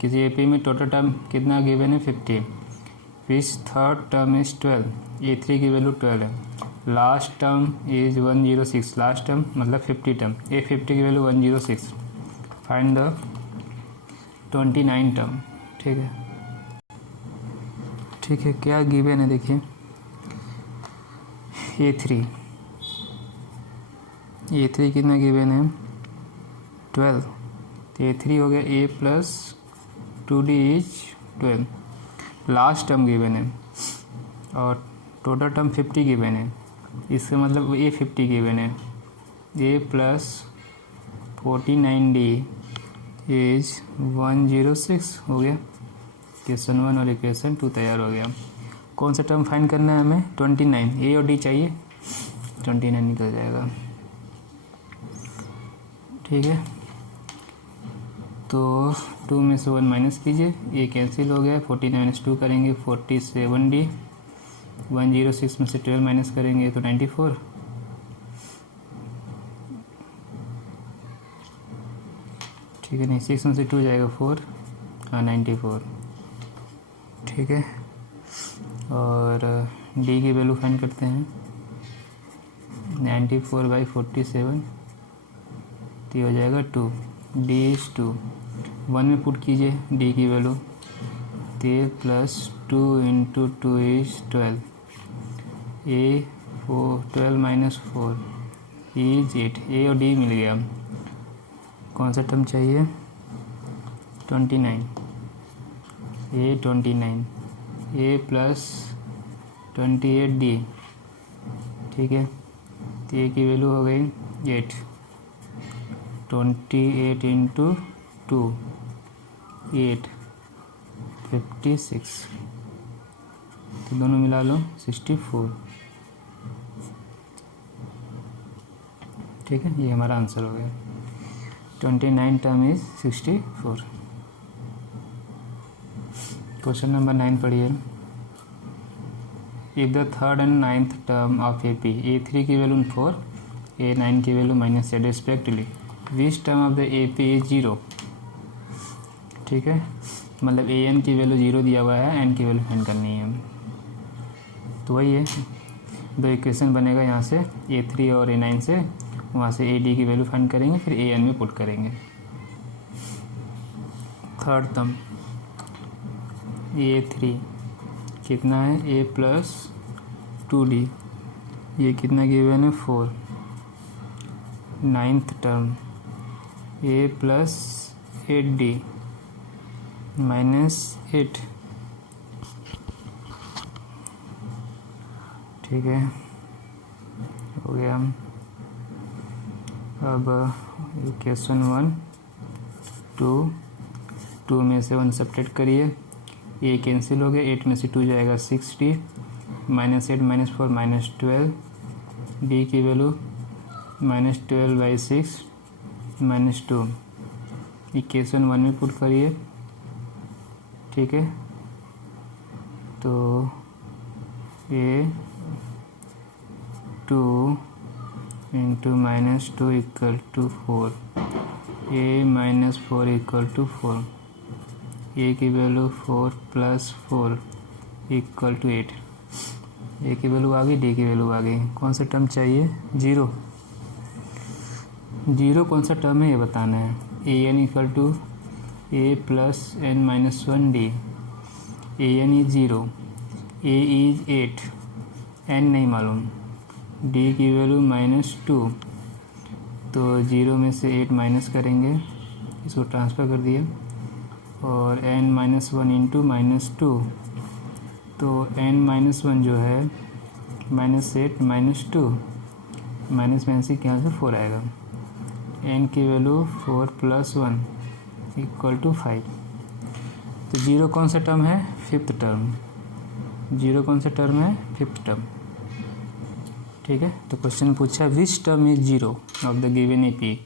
किसी एपी में टोटल टर्म कितना गिवन है 50, विच थर्ड टर्म इज 12, ए3 की वैल्यू 12 है, last term is 106, last term मतलब 50 टर्म, ए50 की वैल्यू 106, फाइंड द 29 टर्म, ठीक है। ठीक है, क्या गिवन है देखिए, ए3 कितना गिवन है 12, तो ए3 हो गया A plus 2d is 12, last term given है, और टोटल टर्म 50 गिवन है, इसका मतलब ए 50 गिवन है, ए प्लस 49d इज 106 हो गया। इक्वेशन 1 और इक्वेशन 2 तैयार हो गया। कौन सा टर्म फाइंड करना है हमें 29, ए और डी चाहिए, 29 निकल जाएगा, ठीक है। तो 2 में से 1 माइनस कीजिए, ए कैंसिल हो गया, 49 माइनस 2 करेंगे 47d, 106 में से 12 माइनस करेंगे तो 94, ठीक है, नहीं 6 में से 2 जाएगा 4, हाँ 94, ठीक है। और डी की वैल्यू फाइंड करते हैं, 94/47, तो ये हो जाएगा 2, डी इज 2, 1 में पुट कीजिए डी की value, 13 plus 2 into 2 is 12, A 12 minus 4 is 8, ए और डी मिल गया। कौन सा टर्म चाहिए 29, ए 29, ए प्लस 28d, ठीक है, तो ए की वैल्यू हो गई 8, 28 इंटू 2 8 56, तो दोनों मिला लो 64, ठीक है, ये हमारा आंसर हो गया। 29 टर्म इज 64। क्वेश्चन नंबर 9 पढ़िए, if the third and ninth term of AP, A3 की वैल्यू 4, ए9 की value -8 respectively, which term of the AP is 0, ठीक है, मतलब ए एन की वैल्यू 0 दिया हुआ है, एन की वैल्यू फाइंड करनी है। तो वही है, दो इक्वेशन बनेगा यहाँ से A3 और A9 से, वहाँ से AD की वैल्यू फाइंड करेंगे, फिर AN में पुट करेंगे। थर्ड टर्म A3 कितना है, A प्लस 2D, ये कितना गिवन है 4। Ninth term A plus 8D minus 8, ठीक है, हो गया। अब इक्वेशन 1 2 में से 1 सब्ट्रैक्ट करिए, ये कैंसिल हो गया, 8 में से 2 जाएगा 6D, -8 - 4 -12, D की वैल्यू -12/6 -2, इक्वेशन 1 में पुट करिए, ठीक है। तो A2 into -2 equal to 4, A - 4 equal to 4, A की वैल्यू 4 + 4 इक्वल टू 8, A की वैल्यू आ गई, D की वैल्यू आ गई। कौन सा टर्म चाहिए, 0। कौन सा टर्म है ये बताना है। AN equal to A plus n - 1D, AN is 0, A is 8, n नहीं मालूम, D की वैल्यू -2, तो 0 में से 8 माइनस करेंगे, इसको ट्रांसफ़र कर दिया, और n - 1 इंटू -2, तो n - 1 जो है -8 - 2, माइनस से क्या से 4 आएगा, n की वैल्यू 4 + 1 इक्वल टू 5। तो 0 कौन सा टर्म है, फिफ्थ टर्म। 0 कौन सा टर्म है, फिफ्थ टर्म, ठीक है। तो क्वेश्चन पूछा which term is 0 of the given AP,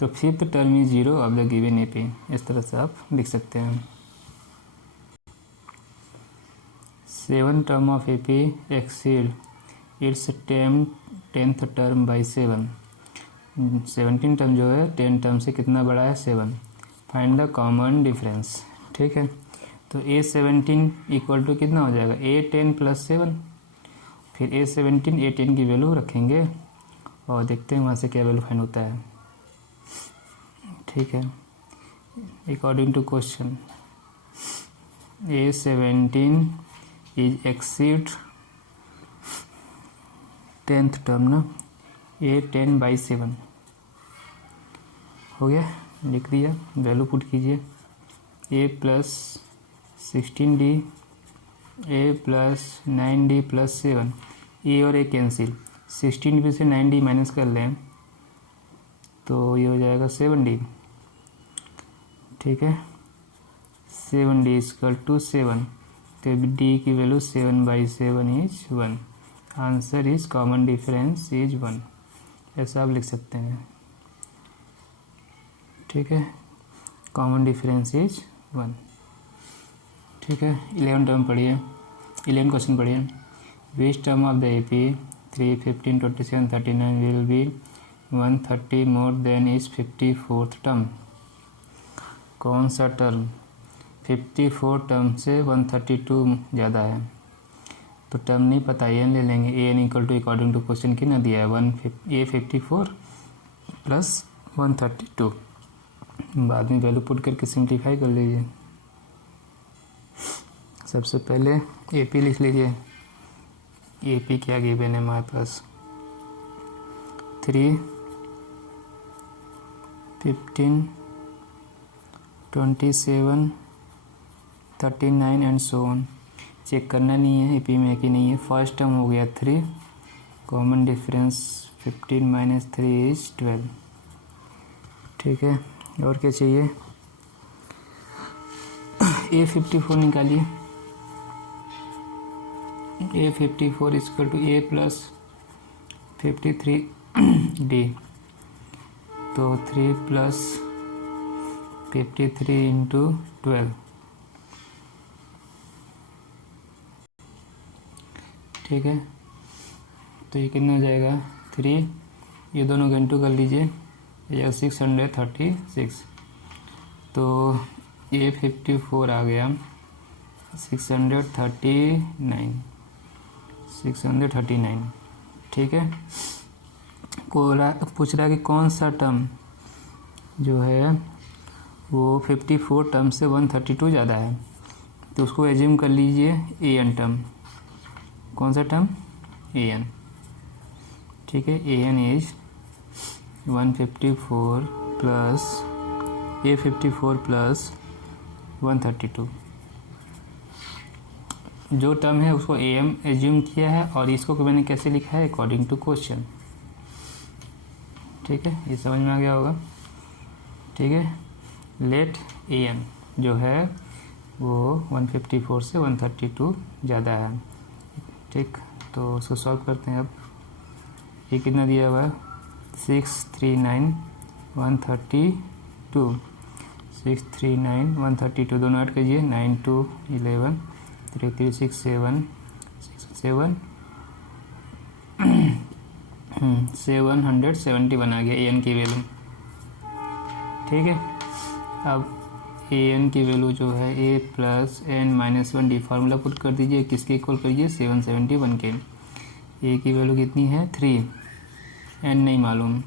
तो fifth term is 0 of the given AP, इस तरह से आप लिख सकते हैं। 7 term of AP exceed it's 10th term by 7, 17 term जो है 10 टर्म से कितना बड़ा है, 7। फाइंड द कॉमन डिफरेंस, ठीक है। तो A17 इक्वल टू कितना हो जाएगा, A10 + 7, फिर A17 A10 की वैल्यू रखेंगे और देखते हैं वहाँ से क्या वैल्यू फाइंड होता है, ठीक है। According to question A17 is exceed 10th term ना, A10/7 हो गया, लिख दिया, वैल्यू पुट कीजिए, A plus 16D, A plus 9D + 7, A और A कैंसिल, 16D से 9D माइनस कर लें तो ये हो जाएगा 7D, ठीक है। 7D = 7, तो D की value 7/7 is 1, answer is common difference is 1, ऐसा आप लिख सकते हैं, ठीक है। कॉमन डिफरेंस इज 1, ठीक है। 11 टर्म पढ़िए, 11 क्वेश्चन पढ़िए। Which term of the AP 3, 15, 27, 39 will be 130 more than is 54th term. कौन सा टर्म 54 टर्म से 132 ज़्यादा है, तो टर्म नहीं पता, एन ले लेंगे। AN equal to according to question कितना दिया है, A54 + 132, बाद में वैल्यू पुट करके सिंप्लीफाई कर लीजिए। सबसे पहले AP लिख लीजिए, AP क्या गिवन है हमारे पास, 3, 15, 27, 39 एंड सो ऑन। चेक करना नहीं है AP में है कि नहीं है। फर्स्ट टर्म हो गया 3, कॉमन डिफरेंस 15 - 3 इज 12, ठीक है। और क्या चाहिए, A54 निकालिए, A54 = A प्लस 53D, तो 3 + 53 × 12, ठीक है। तो ये कितना हो जाएगा, 3, ये दोनों का इंटू कर लीजिए, ये 636, तो A54 आ गया 639, ठीक है। पूछ रहा है कि कौन सा टर्म जो है वो 54 टर्म से 132 ज़्यादा है, तो उसको एज्यूम कर लीजिए an टर्म। कौन सा टर्म? an, ठीक है। an is 154 plus A54 plus 132। जो टर्म है उसको am एज्यूम किया है और इसको मैंने कैसे लिखा है? अकॉर्डिंग टू क्वेश्चन, ठीक है। ये समझ में आ गया होगा, ठीक है। लेट an जो है वो 154 से 132 ज़्यादा है, ठीक। तो उसको सॉल्व करते हैं। अब ये कितना दिया हुआ है? 639 132, 639 132 दोनों ऐड कीजिए। 9 2 11 3 3 6 7 771 आ गया an की वैल्यू, ठीक है। अब an की वैल्यू जो है a plus n-1d formula put कर दीजिए। किसके इक्वल करिए? 771 के। a की वैल्यू कितनी है? 3, n नहीं मालूम,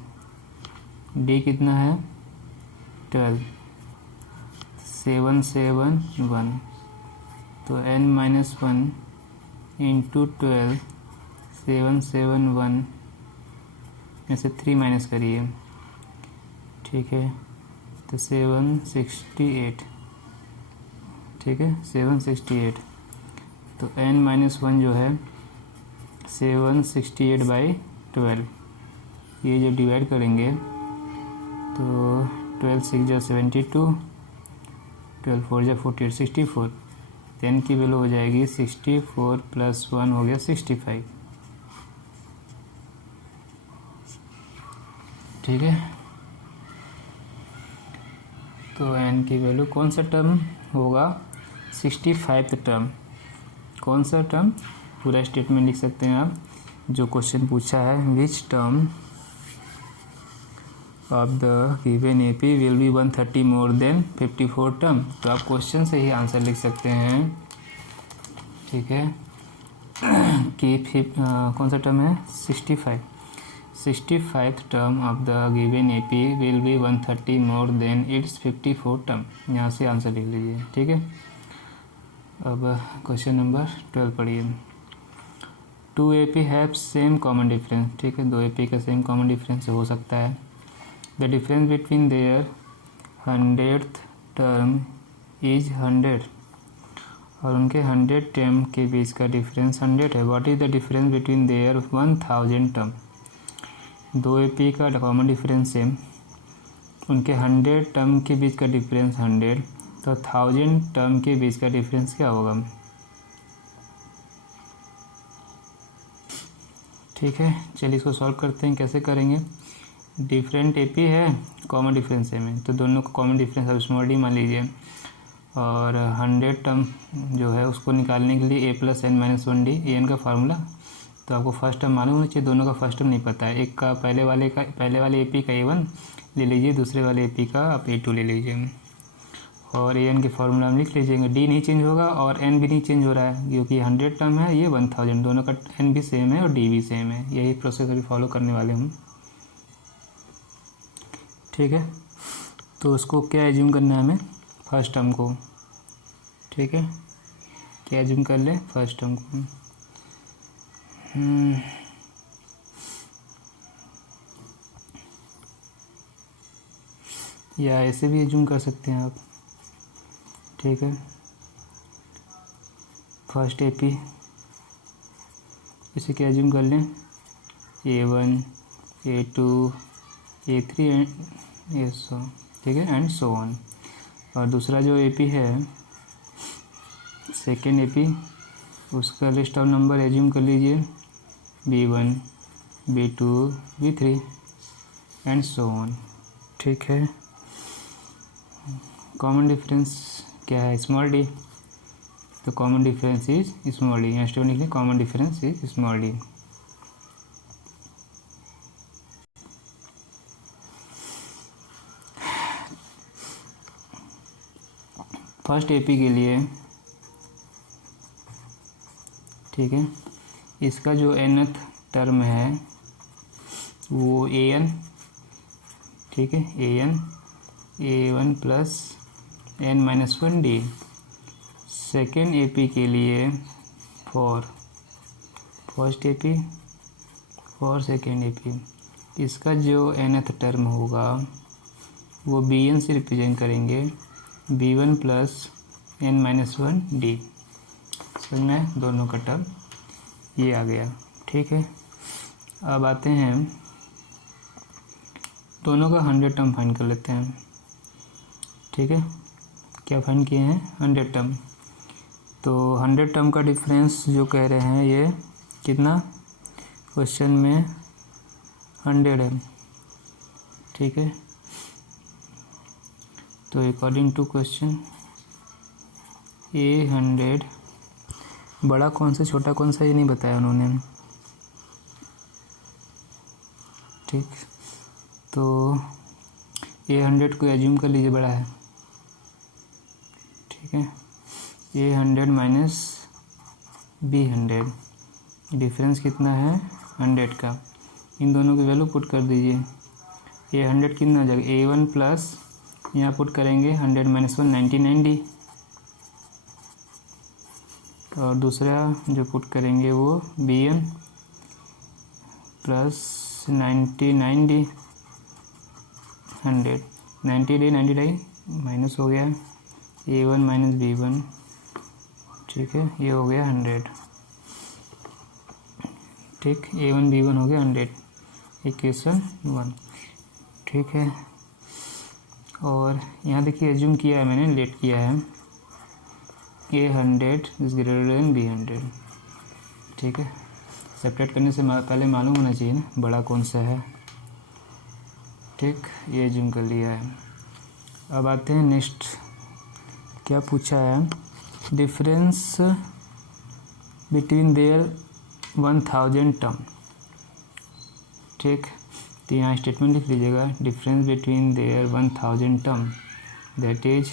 d कितना है? 12, 771, तो n-1 इंटू 12 771 में से 3 माइनस करिए, ठीक है। तो 768, ठीक है, 768। तो n-1 जो है 768/12, ये जब डिवाइड करेंगे तो 12 6 जा 72, 12 4 जा 48, 64। 10 की वैल्यू हो जाएगी 64 प्लस 1 हो गया 65, ठीक है। तो n की वैल्यू कौन सा टर्म होगा? 65 टर्म। कौन सा टर्म? पूरा स्टेटमेंट लिख सकते हैं आप, जो क्वेश्चन पूछा है, which term of the given AP will be 130 more than 54 term. तो आप क्वेश्चन से ही आंसर लिख सकते हैं, ठीक है। कि कौन सा टर्म है? 65 term of the given AP will be 130 more than it's 54 term. यहाँ से आंसर लिख लीजिए, ठीक है। अब क्वेश्चन नंबर 12 पढ़िए। 2 AP have same common difference, ठीक है। 2 AP का सेम कॉमन डिफरेंस हो सकता है। The difference between their 100th term is 100, और उनके 100 टर्म के बीच का डिफरेंस 100 है। What is the difference between their 1000 term? 2 AP का कॉमन डिफरेंस सेम, उनके 100 टर्म के बीच का डिफरेंस 100, तो 1000 टर्म के बीच का डिफरेंस क्या होगा? ठीक है, चलिए इसको सॉल्व करते हैं। कैसे करेंगे? डिफरेंट AP है, कॉमन डिफरेंस सेम है, तो दोनों का कॉमन डिफरेंस अब स्मॉल डी मान लीजिए। और 100 टर्म जो है उसको निकालने के लिए a प्लस n-1d an का फार्मूला। तो आपको फर्स्ट टर्म मालूम होना चाहिए, दोनों का फर्स्ट टर्म नहीं पता है। एक का पहले वाले AP का a1 ले लीजिए, दूसरे वाले AP का आप a2 ले लीजिए, और an के फार्मूला में लिख लीजिएगा। d नहीं चेंज होगा और n भी नहीं चेंज हो रहा है, क्योंकि 100 टर्म है, ये 1000, दोनों का n भी सेम है और d भी सेम है। यही प्रोसेस अभी फॉलो करने वाले हम, ठीक है। तो उसको क्या एज्यूम करना है हमें? फर्स्ट टर्म को, ठीक है। क्या एज्यूम कर ले? फर्स्ट टर्म को। या ऐसे भी एज्यूम कर सकते हैं आप, ठीक है। फर्स्ट AP इसे क्या एज्यूम कर लें? a1 a2 a3 and so, ठीक है, एंड सो ऑन। और दूसरा जो AP है, सेकेंड AP, उसका लिस्ट ऑफ नंबर एज्यूम कर लीजिए b1 b2 b3 and so on, ठीक है। कॉमन डिफरेंस क्या है? स्मॉल डी, तो common difference is small D. यहाँ स्टूडेंट लिखिए common difference is small D. First AP के लिए, ठीक है, इसका जो nth टर्म है वो an, ठीक है, a1 plus n-1d। Second AP के लिए for first AP for second AP, इसका जो nth टर्म होगा वो bn से रिप्रेजेंट करेंगे, b1 प्लस n-1d। समझ में दोनों का टर्म ये आ गया, ठीक है। अब आते हैं दोनों का 100 टर्म फाइंड कर लेते हैं, ठीक है। क्या फाइंड किए हैं? 100 टर्म। तो 100 टर्म का डिफरेंस जो कह रहे हैं ये कितना, क्वेश्चन में 100 है, ठीक है। तो अकॉर्डिंग टू क्वेश्चन A100, बड़ा कौन सा छोटा कौन सा ये नहीं बताया उन्होंने, ठीक। तो A100 को एज्यूम कर लीजिए बड़ा है, ठीक है। A100 माइनस B100, डिफरेंस कितना है 100 का, इन दोनों की वैल्यू पुट कर दीजिए। A100 कितना हो जाएगा, A1 प्लस यहाँ पुट करेंगे 100 माइनस 1 99D, और दूसरा जो पुट करेंगे वो B1 plus 99D, 100 90D minus हो गया, A1 माइनस B1, ठीक है, ये हो गया 100, ठीक। A1 B1 हो गया 100, इक्वेशन 1, ठीक है। और यहाँ देखिए एज्यूम किया है मैंने, लेट किया है, A100 is greater than B100, ठीक है। सेपरेट करने से पहले मालूम होना चाहिए ना बड़ा कौन सा है, ठीक, ये एज्यूम कर लिया है। अब आते हैं नेक्स्ट, क्या पूछा है, डिफरेंस बिटवीन देयर 1000 टर्म, ठीक। तो यहाँ स्टेटमेंट लिख लीजिएगा, difference between their 1000 term that is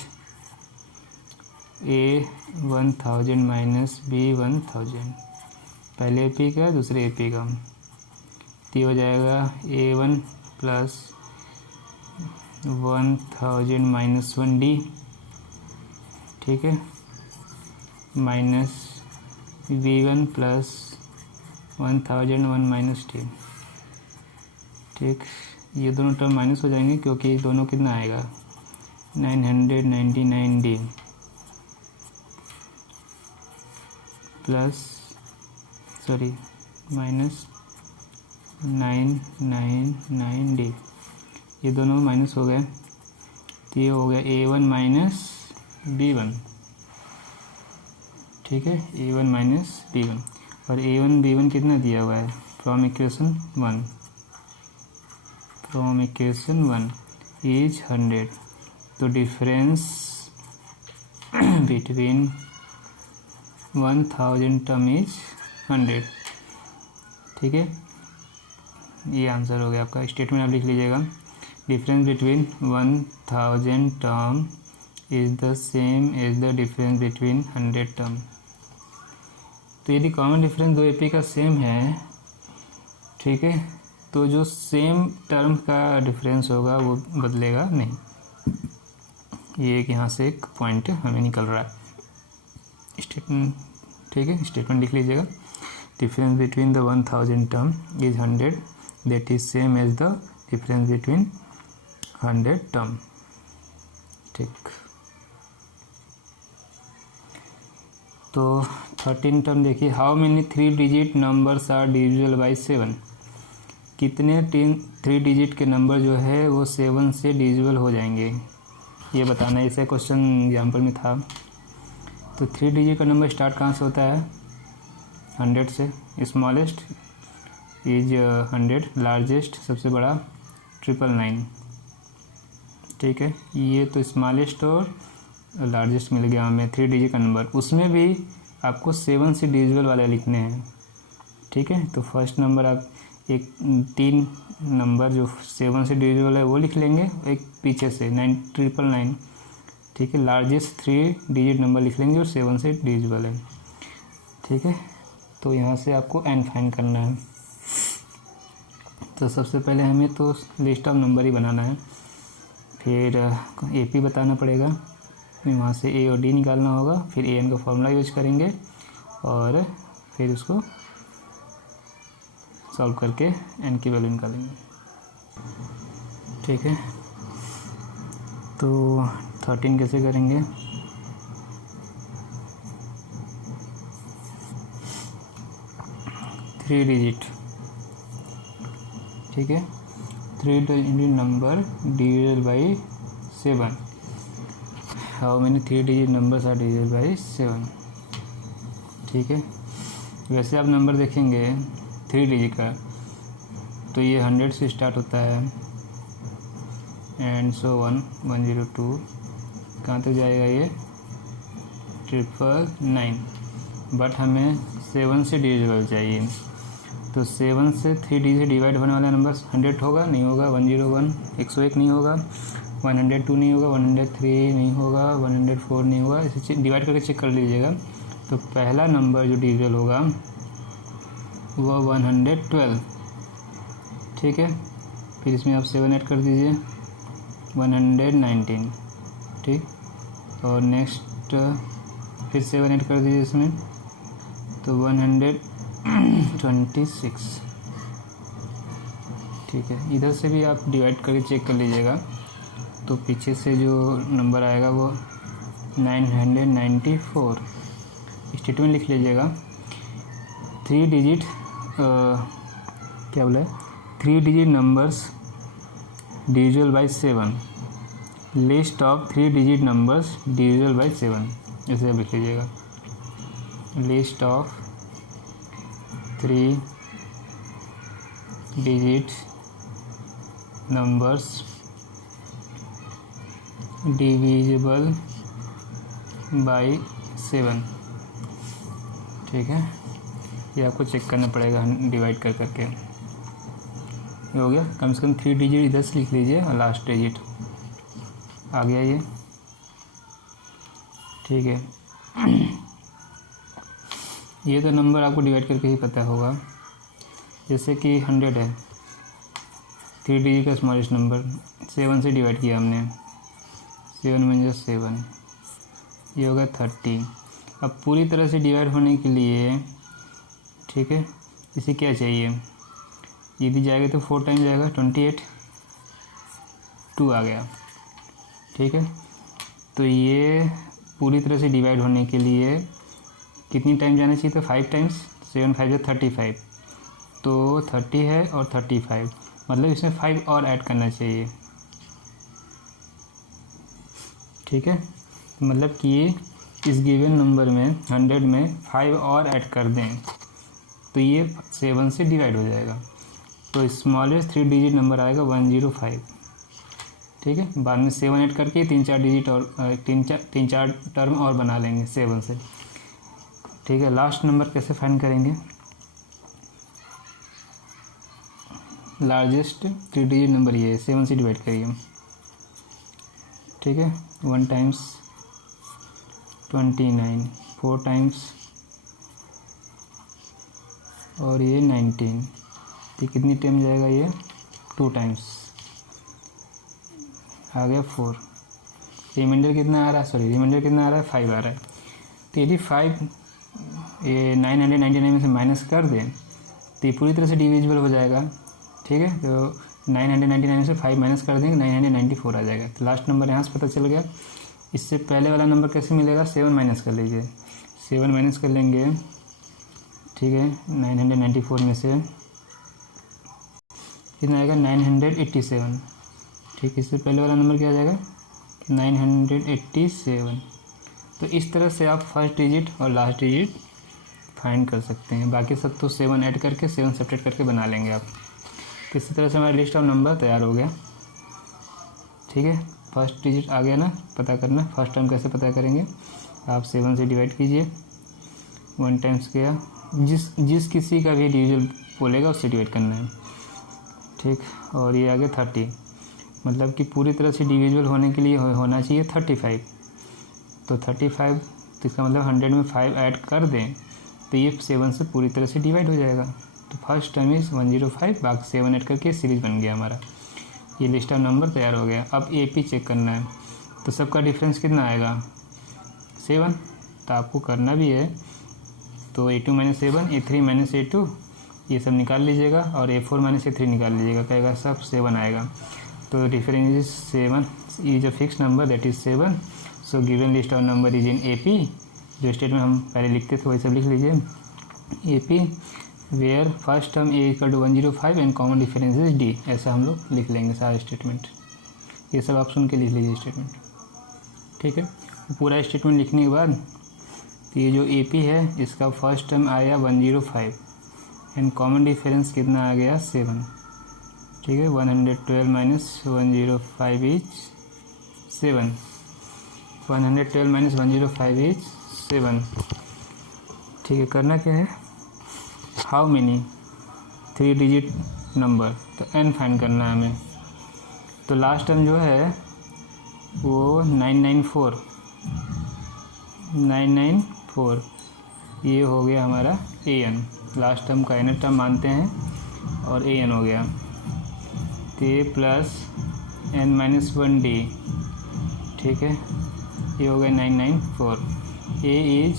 A1000 minus B1000, पहले एपी का दूसरे एपी का, तो हो जाएगा A1 प्लस 1000 माइनस 1D, ठीक है, minus B1 plus 1001 minus D, ठीक। ये दोनों टर्म माइनस हो जाएंगे क्योंकि दोनों कितना आएगा 999D plus sorry minus 999D, ये दोनों माइनस हो गए, तो ये हो गया A1 माइनस B1, ठीक है, A1 माइनस B1, और A1 B1 कितना दिया हुआ है फ्रॉम इक्वेशन 1 इज 100, तो डिफरेंस बिटवीन 1000 टर्म इज 100, ठीक है। ये आंसर हो गया आपका। स्टेटमेंट आप लिख लीजिएगा, difference between 1000 term is the same as the difference between 100 term. तो यदि कॉमन डिफरेंस दो एपी का सेम है, ठीक है, तो जो सेम टर्म का डिफरेंस होगा वो बदलेगा नहीं। ये एक यहाँ से एक पॉइंट हमें निकल रहा है, स्टेटमेंट, ठीक है। स्टेटमेंट लिख लीजिएगा, difference between the 1000 term is 100 that is same as the difference between 100 term, ठीक। तो 13 टर्म देखिए, how many 3 digit numbers are divisible by 7, कितने 3 डिजिट के नंबर जो है वो 7 से डिविजिबल हो जाएंगे, ये बताना है। ऐसे क्वेश्चन एग्जाम्पल में था। तो 3 डिजिट का नंबर स्टार्ट कहाँ से होता है 100 से, स्मॉलेस्ट इज 100, लार्जेस्ट सबसे बड़ा 999, ठीक है। ये तो स्मॉलेस्ट और लार्जेस्ट मिल गया हमें 3 डिजिट का नंबर, उसमें भी आपको 7 से डिविजिबल वाले लिखने हैं, ठीक है। तो फर्स्ट नंबर आप एक 3 नंबर जो 7 से डिविजिबल है वो लिख लेंगे, एक पीछे से 999, ठीक है, लार्जेस्ट 3 डिजिट नंबर लिख लेंगे और 7 से डिविजिबल है। ठीक है, तो यहाँ से आपको n फाइंड करना है। तो सबसे पहले हमें तो लिस्ट ऑफ नंबर ही बनाना है, फिर AP बताना पड़ेगा, फिर वहाँ से A और D निकालना होगा, फिर an का फॉर्मूला यूज करेंगे और फिर उसको सॉल्व करके n की वैल्यू निकालेंगे। ठीक है, तो 13 कैसे करेंगे? थ्री डिजिट, ठीक है, 3 digit number divided by 7। How many 3 digit numbers are divided by 7? ठीक है, वैसे आप नंबर देखेंगे 3 डिजिट का तो ये 100 से स्टार्ट होता है एंड सो 102 कहाँ तक जाएगा ये 999, बट हमें 7 से डिविजिबल चाहिए। तो 7 से 3 डिजिट डिवाइड होने वाला नंबर 100 होगा, नहीं होगा, 101 101 नहीं होगा, 102 नहीं होगा, 103 नहीं होगा, 104 नहीं होगा। इसे डिवाइड करके चेक कर लीजिएगा। तो पहला नंबर जो डिविजिबल होगा वो 112। ठीक है, फिर इसमें आप 7 ऐड कर दीजिए 119। ठीक, और नेक्स्ट फिर 7 ऐड कर दीजिए इसमें तो 126। ठीक है, इधर से भी आप डिवाइड करके चेक कर लीजिएगा। तो पीछे से जो नंबर आएगा वो 994। स्टेटमेंट लिख लीजिएगा। 3 डिजिट क्या बोला है, 3 digit numbers divisible by 7, list of 3 digit numbers divisible by 7, ऐसे लिख लीजिएगा। List of 3 digit numbers divisible by 7। ठीक है, ये आपको चेक करना पड़ेगा डिवाइड कर करके। ये हो गया, कम से कम 3 डिजिट इधर से लिख लीजिए और लास्ट डिजिट आ गया ये। ठीक है, ये तो नंबर आपको डिवाइड करके ही पता होगा। जैसे कि 100 है, 3 डिजिट का स्मॉलेस्ट नंबर, 7 से डिवाइड किया हमने, 7 × 7, ये होगा 30। अब पूरी तरह से डिवाइड होने के लिए, ठीक है, इसे क्या चाहिए, यदि जाएगा तो 4 टाइम जाएगा, 28, 2 आ गया। ठीक है, तो ये पूरी तरह से डिवाइड होने के लिए कितनी टाइम जाना चाहिए, तो 5 टाइम्स, 7 × 5 = 35, तो 30 है और 35, मतलब इसमें 5 और ऐड करना चाहिए। ठीक है, मतलब कि ये इस गिवन नंबर में 100 में 5 और ऐड कर दें तो ये 7 से डिवाइड हो जाएगा। तो स्मॉलेस्ट 3 डिजिट नंबर आएगा 105। ठीक है, बाद में 7 ऐड करके 3-4 डिजिट और 3-4 टर्म और बना लेंगे 7 से। ठीक है, लास्ट नंबर कैसे फाइंड करेंगे, लार्जेस्ट 3 डिजिट नंबर ये है, 7 से डिवाइड करिए। ठीक है, 1 टाइम्स 29, 4 टाइम्स और ये 19, तो कितनी टाइम जाएगा ये 2 टाइम्स, आ गया 4। रिमाइंडर कितना आ रहा है, रिमाइंडर कितना आ रहा है, 5 आ रहा है। तो यदि 5 ये 999 में से माइनस कर दें तो ये पूरी तरह से डिविजिबल हो जाएगा। ठीक है, तो 999 में से 5 माइनस कर देंगे, 994 आ जाएगा। तो लास्ट नंबर यहाँ से पता चल गया। इससे पहले वाला नंबर कैसे मिलेगा, 7 माइनस कर लीजिए, 7 माइनस कर लेंगे। ठीक है, 994 में से कितना आएगा, 987। ठीक, इससे पहले वाला नंबर क्या आ जाएगा, 987। तो इस तरह से आप फर्स्ट डिजिट और लास्ट डिजिट फाइंड कर सकते हैं। बाकी सब तो 7 ऐड करके 7 सेपरेट करके बना लेंगे आप। तो इसी तरह से हमारा लिस्ट ऑफ नंबर तैयार हो गया। ठीक है, फर्स्ट डिजिट आ गया ना, पता करना फर्स्ट टर्म कैसे पता करेंगे, आप 7 से डिवाइड कीजिए, 1 टाइम्स किया, जिस किसी का भी डिविजन बोलेगा उससे डिवाइड करना है। ठीक, और ये आ गया 30, मतलब कि पूरी तरह से डिविजिबल होने के लिए होना चाहिए 35। तो 35, तो इसका मतलब 100 में 5 ऐड कर दें तो ये 7 से पूरी तरह से डिवाइड हो जाएगा। तो फर्स्ट टर्म इज़ 105, बाकी 7 ऐड करके सीरीज बन गया हमारा। ये लिस्ट ऑफ नंबर तैयार हो गया। अब AP चेक करना है, तो सबका डिफरेंस कितना आएगा 7, तो आपको करना भी है। तो A2 - A1, A3 - A2 ये सब निकाल लीजिएगा और A4 - A3 निकाल लीजिएगा, कहेगा सब 7 आएगा। तो difference is 7 is a fix number that is 7। So given list of number is in AP। जो स्टेटमेंट हम पहले लिखते थे वही सब लिख लीजिए। AP where first term A = 105 and common difference is D, ऐसा हम लोग लिख लेंगे सारा स्टेटमेंट। ये सब आप सुन के लिख लीजिए स्टेटमेंट, ठीक है। पूरा स्टेटमेंट लिखने के बाद ये जो AP है इसका फर्स्ट टर्म आया 105 एंड कॉमन डिफरेंस कितना आ गया 7, ठीक है। 112 - 105 इज 7, 112 - 105 इज 7, ठीक है। करना क्या है, हाउ मेनी 3 डिजिट नंबर, तो n फाइंड करना है हमें। तो लास्ट टर्म जो है वो 994 ये हो गया हमारा an। लास्ट टर्म का nth टर्म मानते हैं और an हो गया। तो a + n-1d, ठीक है, ये हो गया 994। a इज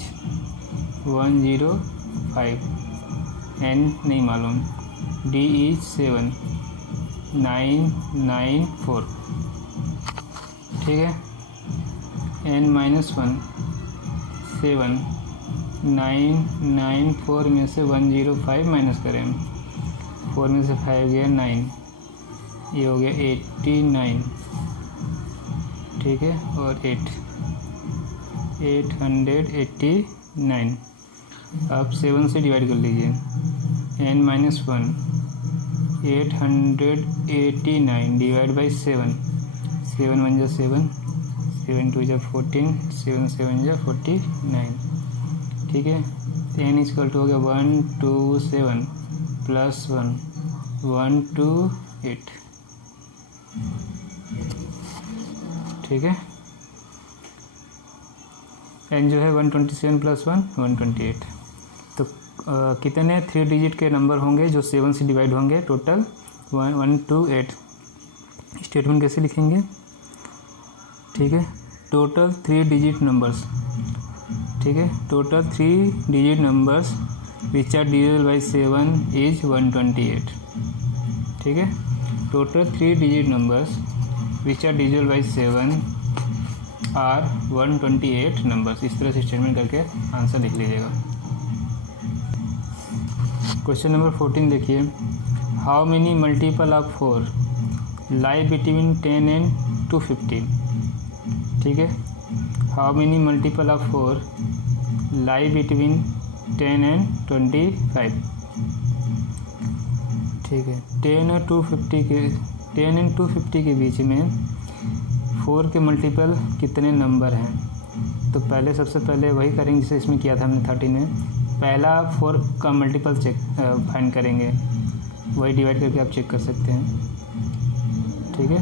105, n नहीं मालूम, d इज 7, 994, ठीक है। n-1 7, 994 में से 105 माइनस करें, 4 में से 5 गया 9, ये हो गया 89, ठीक है, और 889। अब 7 से डिवाइड कर लीजिए, n-1 889 डिवाइड बाई 7, 7 1 जा 7, 7 2 जा 14, 7 7 जा 49, ठीक है। n = हो गया 127 + 1 128, ठीक है। n जो है 127 + 1 128। तो कितने 3 डिजिट के नंबर होंगे जो 7 से डिवाइड होंगे, टोटल 128। स्टेटमेंट कैसे लिखेंगे, ठीक है। टोटल 3 डिजिट नंबर्स, ठीक है, total 3 digit numbers which are divisible by 7 is 128, ठीक है। Total 3 digit numbers which are divisible by 7 are 128 numbers. इस तरह से स्टेटमेंट करके आंसर लिख लीजिएगा। क्वेश्चन नंबर 14 देखिए, how many multiple of 4 lie between 10 and 250, ठीक है। How many multiple of 4 lie between 10 and 25, ठीक है। 10 और 250 के 10 एंड 250 के बीच में 4 के मल्टीपल कितने नंबर हैं। तो पहले सबसे पहले वही करेंगे जैसे इसमें किया था हमने 13 में। पहला 4 का मल्टीपल चेक फाइंड करेंगे, वही डिवाइड करके आप चेक कर सकते हैं, ठीक है।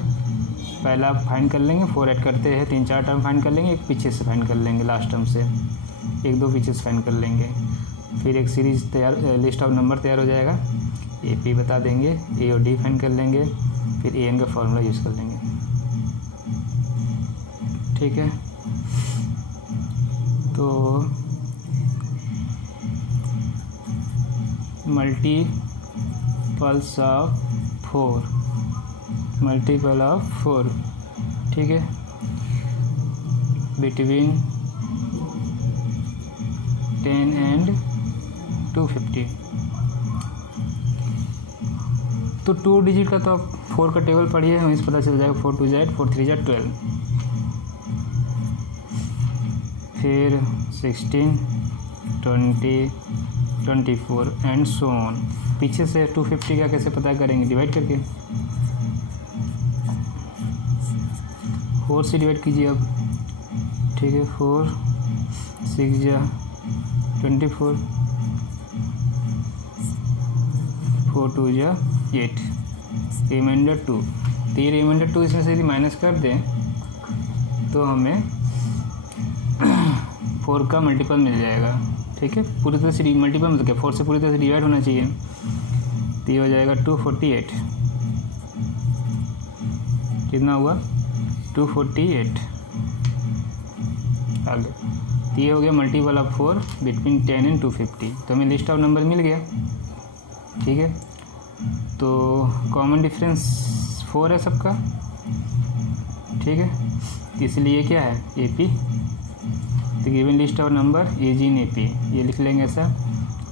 पहला आप फाइंड कर लेंगे, 4 ऐड करते हैं 3 4 टर्म फाइंड कर लेंगे, एक पीछे से फाइंड कर लेंगे, लास्ट टर्म से 1 2 पीछे से फाइंड कर लेंगे। फिर एक सीरीज तैयार, लिस्ट ऑफ नंबर तैयार हो जाएगा। AP बता देंगे, A और D फाइंड कर लेंगे, फिर AN का फॉर्मूला यूज़ कर लेंगे, ठीक है। तो मल्टीपल्स ऑफ 4, ठीक है, बिटवीन 10 एंड 250। तो 2 डिजिट का तो आप 4 का टेबल पढ़िए, वहीं से पता चल जाएगा। 4 2 8, 4 3 12, फिर 16 20 24 एंड सो ऑन। पीछे से 250 का कैसे पता करेंगे, डिवाइड करके 4 से डिवाइड कीजिए अब, ठीक है। 4 6 जा 24, 4 2 जा 8, रिमाइंडर 2। तो ये रिमाइंडर 2 इसमें से यदि माइनस कर दें तो हमें 4 का मल्टीपल मिल जाएगा। ठीक है, पूरी तरह से मल्टीपल मतलब क्या, 4 से पूरी तरह से डिवाइड होना चाहिए। तो ये हो जाएगा 248, कितना हुआ 248। आगे तो ये हो गया मल्टीपल ऑफ 4 बिटवीन 10 एंड 250। तो हमें लिस्ट ऑफ नंबर मिल गया। ठीक है, तो कॉमन डिफरेंस 4 है सबका। ठीक है, इसलिए क्या है AP। तो given list of number is in AP, ये लिख लेंगे ऐसा।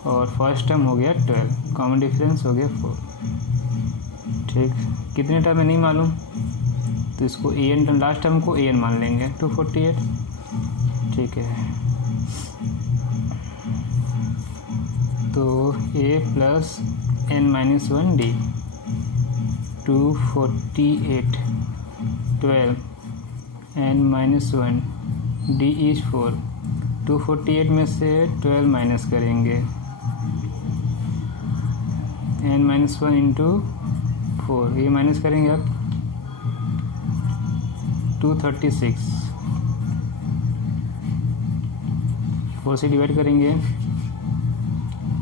और फर्स्ट टर्म हो गया 12, कॉमन डिफरेंस हो गया 4। ठीक, कितने टर्म है नहीं मालूम, तो इसको AN टर्म, लास्ट टर्म को AN मान लेंगे 248। ठीक है, तो A plus n-1 D 248 12 n-1 D is 4। 248 में से 12 माइनस करेंगे, n-1 इंटू 4, ये माइनस करेंगे आप 236, 4 से डिवाइड करेंगे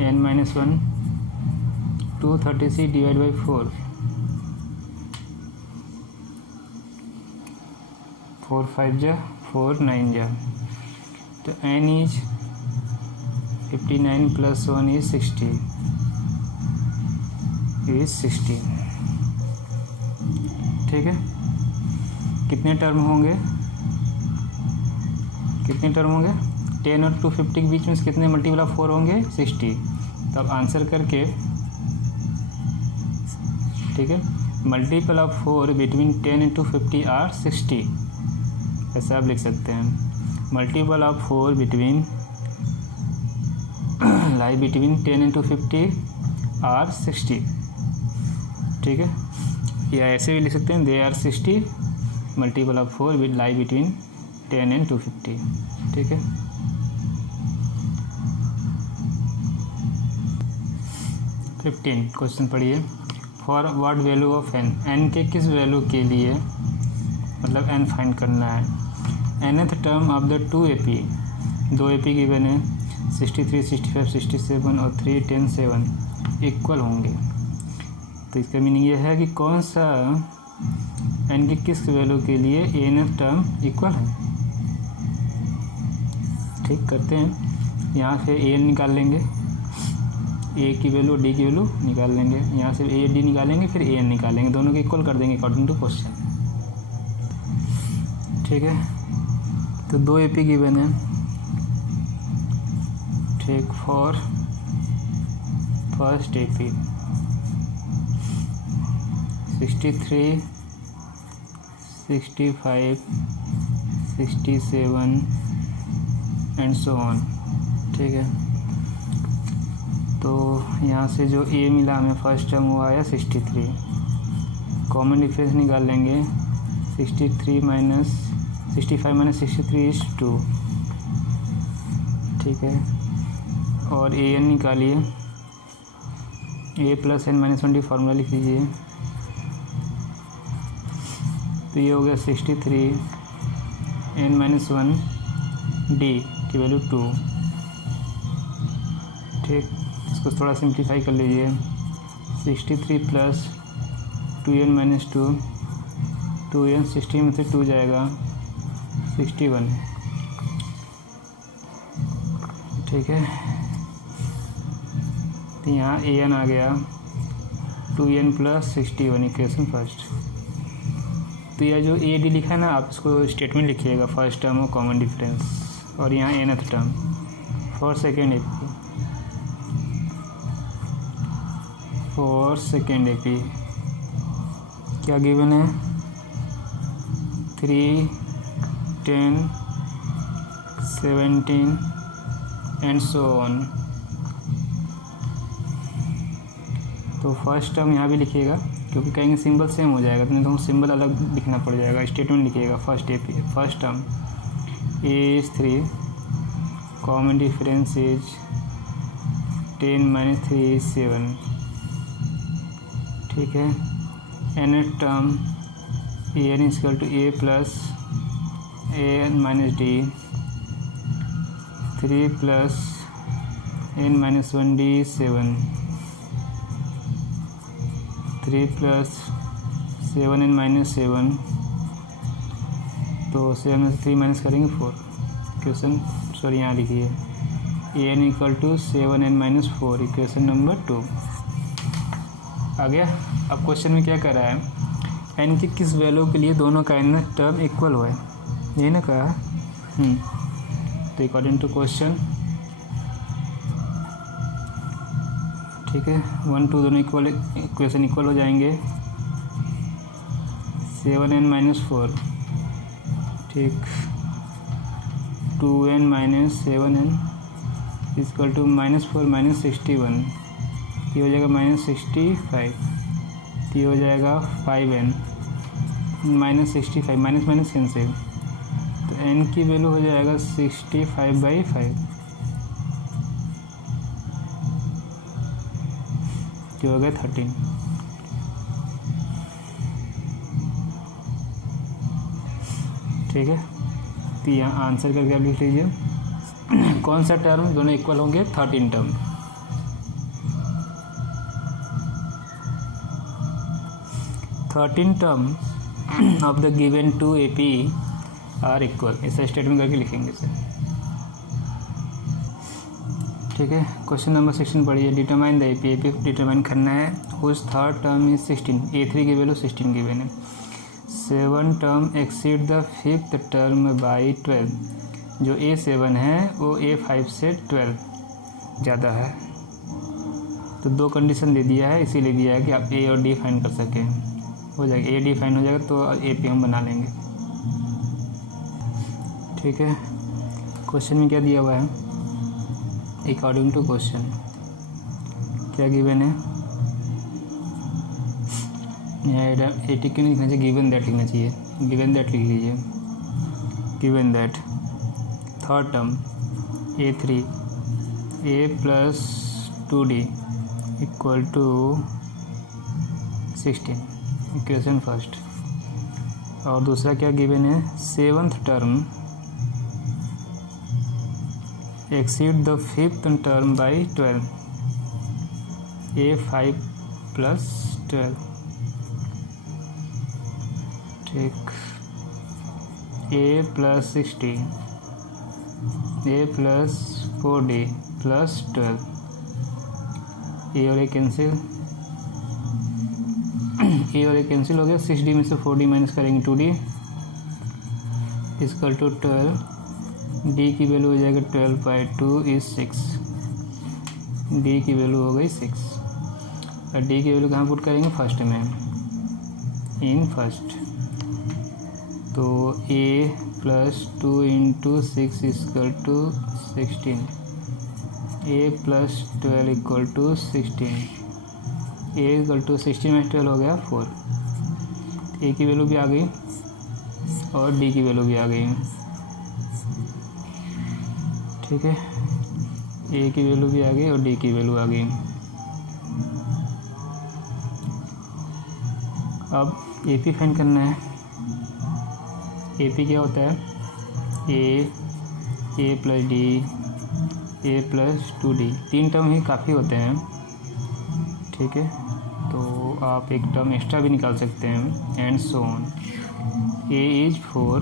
n-1, 236 डिवाइड बाई 4, 4 5 जा 4 9 जा, तो n is 59 plus 1 is 60 is 16। ठीक है, कितने टर्म होंगे, 10 और 250 के बीच में से कितने मल्टीपल ऑफ 4 होंगे 60। तो अब आंसर करके, ठीक है, multiple of 4 between 10 and 250 are 60, ऐसा आप लिख सकते हैं। Multiple of 4 between lie between 10 and 250 are 60। ठीक है, या ऐसे भी लिख सकते हैं, they are 60, multiple of 4 with lie between 10 and 250। ठीक है, क्वेश्चन पढ़िए। For what value of n के किस वैल्यू के लिए, मतलब n फाइंड करना है। nth term of the 2 AP, 2 AP given है 63 65 67 और 3 10 7 इक्वल होंगे। तो इसका मीनिंग ये है कि कौन सा n के किस वैल्यू के लिए nth टर्म इक्वल है। ठीक, करते हैं, यहाँ से an निकाल लेंगे, a की वैल्यू d की वैल्यू निकाल लेंगे, यहाँ से a d निकालेंगे, फिर an निकालेंगे, दोनों को इक्वल कर देंगे अकॉर्डिंग टू क्वेश्चन। ठीक है, तो 2 AP गिवन है। ठीक, for first AP 63 65 67 and so on. ठीक है, तो यहाँ से जो A मिला हमें फर्स्ट टर्म वो आया 63, कॉमन डिफरेंस निकाल लेंगे, 65 माइनस 63 इज 2। ठीक है, और AN निकालिए, A plus n-1 D formula लिख लीजिए। तो ये हो गया 63 n-1 D की वैल्यू 2। ठीक, इसको थोड़ा सिंप्लीफाई कर लीजिए, 63 प्लस 2n-2, 2n 60 में से 2 जाएगा 61। ठीक है, तो यहाँ an आ गया 2n प्लस 61, इक्वेशन फर्स्ट। तो यह जो AD लिखा है ना, आप इसको स्टेटमेंट लिखिएगा, फर्स्ट टर्म और कॉमन डिफरेंस, और यहाँ nth term for second AP, for second AP क्या गिवन है 3 10 17 एंड सो ऑन। तो फर्स्ट टर्म यहाँ भी लिखिएगा, क्योंकि कहीं सिंबल सेम हो जाएगा, तो नहीं तो सिंबल अलग लिखना पड़ जाएगा। स्टेटमेंट लिखिएगा first AP, first term A is 3, common difference is 10 - 3 is 7। ठीक है, nth term an is equal to A plus an minus D 3 plus n minus 1d 7, 3 plus 7n minus 7, तो 7 में से 3 माइनस करेंगे 4। इक्वेशन सॉरी यहाँ लिखिए an equal to 7n minus 4, equation number 2 आ गया। अब क्वेश्चन में क्या कर रहा है, n की किस वैल्यू के लिए दोनों का n टर्म इक्वल हो है, यही ना कहा। तो अकॉर्डिंग टू क्वेश्चन, ठीक है, 1 2 दोनों इक्वल, इक्वेशन इक्वल हो जाएंगे। 7n माइनस 4, ठीक, 2n minus 7n equal to -4 minus 61, ये हो जाएगा -65, ये हो जाएगा 5n minus 65, minus minus cancel, तो n की वैल्यू हो जाएगा 65/5, जो हो गया 13। ठीक है, तो यहाँ आंसर करके आप लिख लीजिए कौन सा टर्म दोनों इक्वल होंगे, 13 term. Term of the given two AP are equal, ऐसा स्टेटमेंट करके लिखेंगे सर। ठीक है, क्वेश्चन नंबर 16 पढ़िए। डिटरमाइन द AP डिटरमाइन करना है। Whose third term is 16, A3 की वैल्यू 16 गिवन है। 7 term exceed the 5th term by 12, जो A7 है वो A5 से 12 ज़्यादा है। तो 2 कंडीशन दे दिया है, इसीलिए दिया है कि आप A और D फाइंड कर सकें। हो जाएगा A D फाइंड हो जाएगा तो AP हम बना लेंगे। ठीक है, क्वेश्चन में क्या दिया हुआ है, अकॉर्डिंग टू क्वेश्चन क्या गिवन है, यहाँ 80 क्यों नहीं लिखना चाहिए, गिवन दैट लिखना चाहिए। गिवन दैट लिख लीजिए। Given that third term A3 A plus 2D equal to 16, equation first. और दूसरा क्या गिवन है, 7th term exceed the 5th term by 12, A5 plus 12, ठीक, A plus 16, A plus 4D plus 12, A और A cancel, A और A cancel हो गया। 6D में से 4D माइनस करेंगे 2D इक्वल टू 12, D की वैल्यू हो जाएगा 12/2 इज 6, D की वैल्यू हो गई 6। और D की वैल्यू कहाँ पुट करेंगे, फर्स्ट में, इन फर्स्ट। तो A plus 2 into 6 equal to 16, A plus 12 equal to 16, A equal to 16 में 12 हो गया 4। A की वैल्यू भी आ गई और D की वैल्यू भी आ गई। ठीक है, A की वैल्यू भी आ गई और D की वैल्यू आ गई। अब AP फाइंड करना है। AP क्या होता है, A plus D, A plus 2D, 3 term ही काफ़ी होते हैं। ठीक है, तो आप एक टर्म एक्स्ट्रा भी निकाल सकते हैं, and so on. A is 4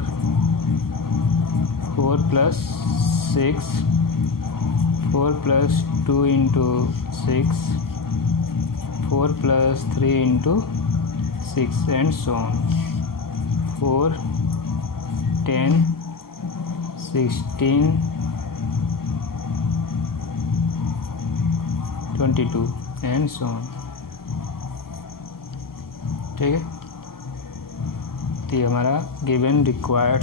plus 6, 4 plus 2 into 6, 4 plus 3 into 6 and so on. 4 10 16 22 and so on. ठीक है, तो ये हमारा गिवन रिक्वायर्ड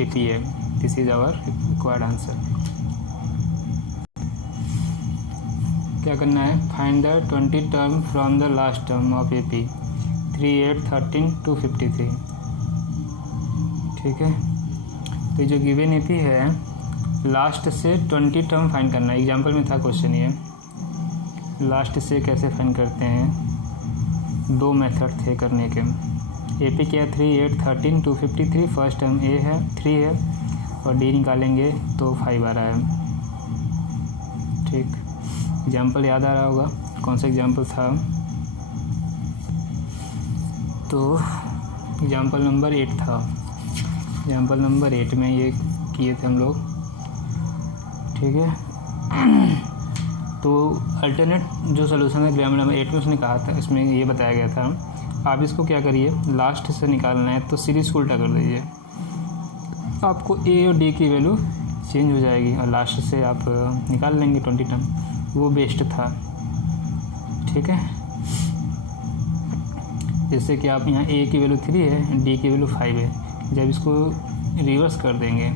AP है। This is our required answer. क्या करना है, find the 20 term from the last term of AP 3 8 13 253। ठीक है, तो जो गिवन AP है, लास्ट से 20 टर्म फाइंड करना है। एग्जाम्पल में था क्वेश्चन ये, लास्ट से कैसे फाइंड करते हैं, 2 मेथड थे करने के। AP क्या है, 3 8 13 253, फर्स्ट टर्म A है 3 है, और डी निकालेंगे तो 5 आ रहा है। ठीक, एग्जाम्पल याद आ रहा होगा कौन सा एग्जाम्पल था, तो एग्जाम्पल नंबर 8 था। एग्जाम्पल नंबर 8 में ये किए थे हम लोग। ठीक है, तो अल्टरनेट जो सोल्यूशन है एग्जाम्पल नंबर 8 में उसने कहा था, इसमें ये बताया गया था आप इसको क्या करिए, लास्ट से निकालना है तो सीरीज को उल्टा कर दीजिए, आपको ए और डी की वैल्यू चेंज हो जाएगी और लास्ट से आप निकाल लेंगे 20 टर्म, वो बेस्ट था। ठीक है, जैसे कि आप यहाँ ए की वैल्यू 3 है, डी की वैल्यू 5 है, जब इसको रिवर्स कर देंगे,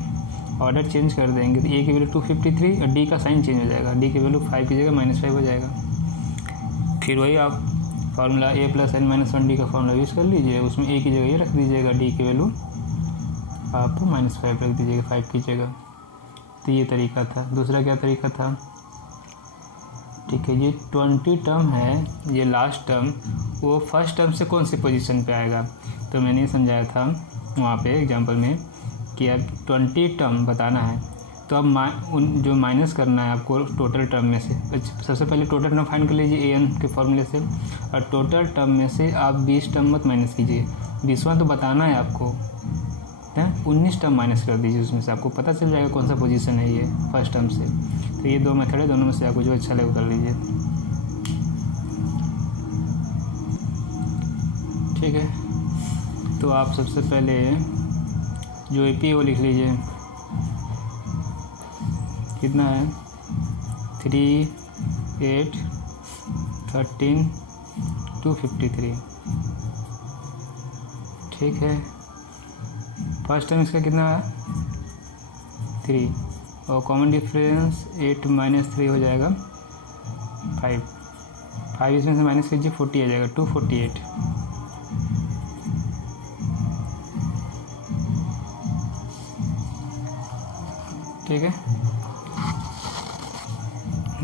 ऑर्डर चेंज कर देंगे, तो ए की वैल्यू 253 और डी का साइन चेंज हो जाएगा, डी की वैल्यू 5 की जगह -5 हो जाएगा। फिर वही आप फार्मूला a + n-1 d का फार्मूला यूज़ कर लीजिए, उसमें a की जगह ये रख दीजिएगा, d की वैल्यू आप -5 रख दीजिएगा 5 की जगह। तो ये तरीका था। दूसरा क्या तरीका था, ठीक है, ये 20 टर्म है, ये लास्ट टर्म वो फर्स्ट टर्म से कौन सी पोजीशन पे आएगा, तो मैंने समझाया था वहाँ पे एग्जांपल में कि अब 20 टर्म बताना है, तो अब जो माइनस करना है आपको टोटल टर्म में से, सबसे पहले टोटल टर्म फाइंड कर लीजिए an के फॉर्मूले से, और टोटल टर्म में से आप 20 टर्म मत माइनस कीजिए, 20वां तो बताना है आपको, 19 टर्म माइनस कर दीजिए, उसमें से आपको पता चल जाएगा कौन सा पोजीशन है ये फर्स्ट टर्म से। तो ये 2 मेथड है, दोनों में से आपको जो अच्छा लगे कर लीजिए। ठीक है, तो आप सबसे पहले जो ए पी वो लिख लीजिए, कितना है 3, 8, 13, 253। ठीक है, फर्स्ट टाइम इसका कितना है 3, और कॉमन डिफरेंस 8 - 3 हो जाएगा 5 इसमें से माइनस कीजिए 40 आ जाएगा 248। ठीक है,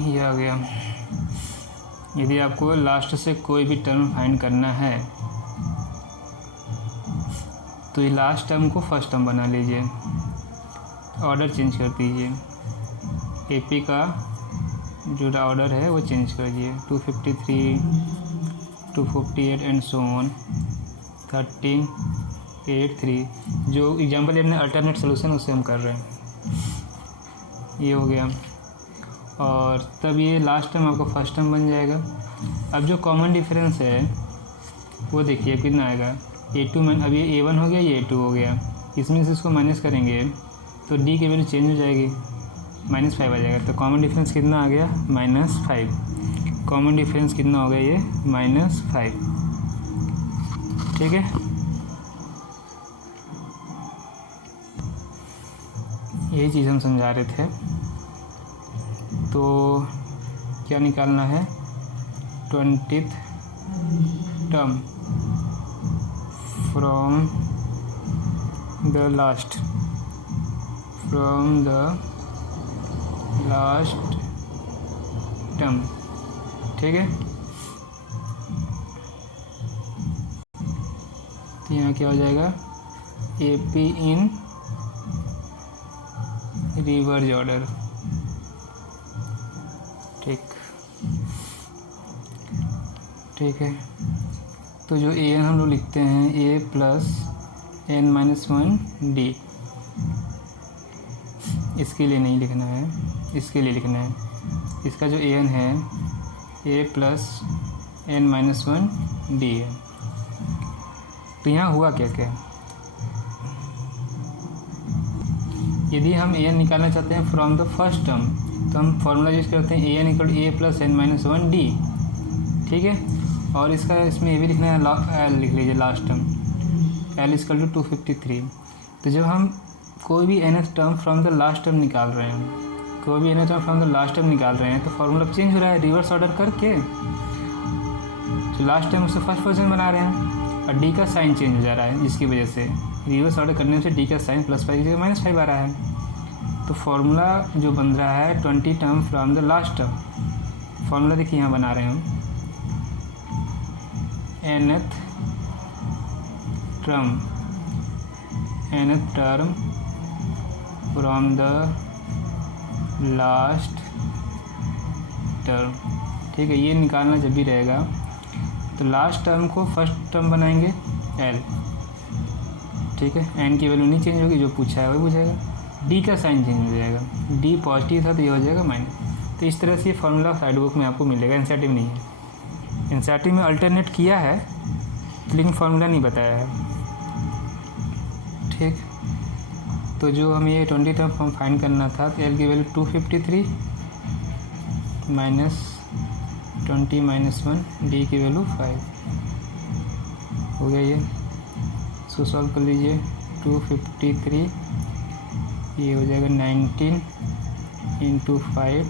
ये आ गया। यदि आपको लास्ट से कोई भी टर्म फाइंड करना है तो ये लास्ट टर्म को फर्स्ट टर्म बना लीजिए, ऑर्डर चेंज कर दीजिए, एपी का जो ऑर्डर है वो चेंज कर दीजिए, 253, 248 एंड सो ऑन, 13, 8, 3, जो एग्जाम्पल अपने अल्टरनेट सोल्यूशन उससे हम कर रहे हैं। ये हो गया, और तब ये लास्ट टर्म आपका फर्स्ट टर्म बन जाएगा। अब जो कॉमन डिफरेंस है वो देखिए कितना आएगा, a2 अब ये a1 हो गया, ये a2 हो गया, इसमें से इसको माइनस करेंगे तो d की वैल्यू चेंज हो जाएगी, -5 आ जाएगा। तो कॉमन डिफरेंस कितना आ गया -5, कॉमन डिफरेंस कितना हो गया ये -5। ठीक है, यही चीज़ हम समझा रहे थे। तो क्या निकालना है, 20th term from the last term. ठीक है, तो यहाँ क्या हो जाएगा, A P in reverse order. ठीक है, तो जो ए एन हम लोग लिखते हैं a + n-1 d, इसके लिए नहीं लिखना है, इसके लिए लिखना है, इसका जो ए एन है a + n-1 d है। तो यहाँ हुआ क्या क्या, यदि हम ए एन निकालना चाहते हैं फ्रॉम द फर्स्ट टर्म तो हम फॉर्मूला यूज़ करते हैं a n = a + n-1 d। ठीक है, और इसका इसमें ये भी लिखना है, l लिख लीजिए लास्ट टर्म, l = 253। तो जब हम कोई भी nth term from the last term निकाल रहे हैं, कोई भी nth term from the last term निकाल रहे हैं तो फॉर्मूला चेंज हो रहा है, रिवर्स ऑर्डर करके जो लास्ट टर्म उससे फर्स्ट पोजीशन बना रहे हैं, और d का साइन चेंज हो जा रहा है, जिसकी वजह से रिवर्स ऑर्डर करने से d का साइन +5 की जगह -5 आ रहा है। तो फॉर्मूला जो बन रहा है 20 term from the last term, formula देखिए यहाँ बना रहे हैं हम, nth term from the last term. ठीक है, ये निकालना जब भी रहेगा तो लास्ट टर्म को फर्स्ट टर्म बनाएंगे एल। ठीक है, एन की वैल्यू नहीं चेंज होगी, जो पूछा है वही पूछेगा। डी का साइन चेंज हो जाएगा, डी पॉजिटिव था तो ये हो जाएगा माइनस। तो इस तरह से ये फार्मूला साइड बुक में आपको मिलेगा, एनसीईआरटी में नहीं है। एनसीईआरटी में अल्टरनेट किया है लेकिन फार्मूला नहीं बताया है। ठीक, तो जो हमें ये 20 टर्म फॉर्म फाइंड करना था, तो एल की वैल्यू 253 माइनस 20 माइनस 1, डी की वैल्यू 5 हो गया। ये इसको सॉल्व कर लीजिए। 253 ये हो जाएगा 19 इंटू 5,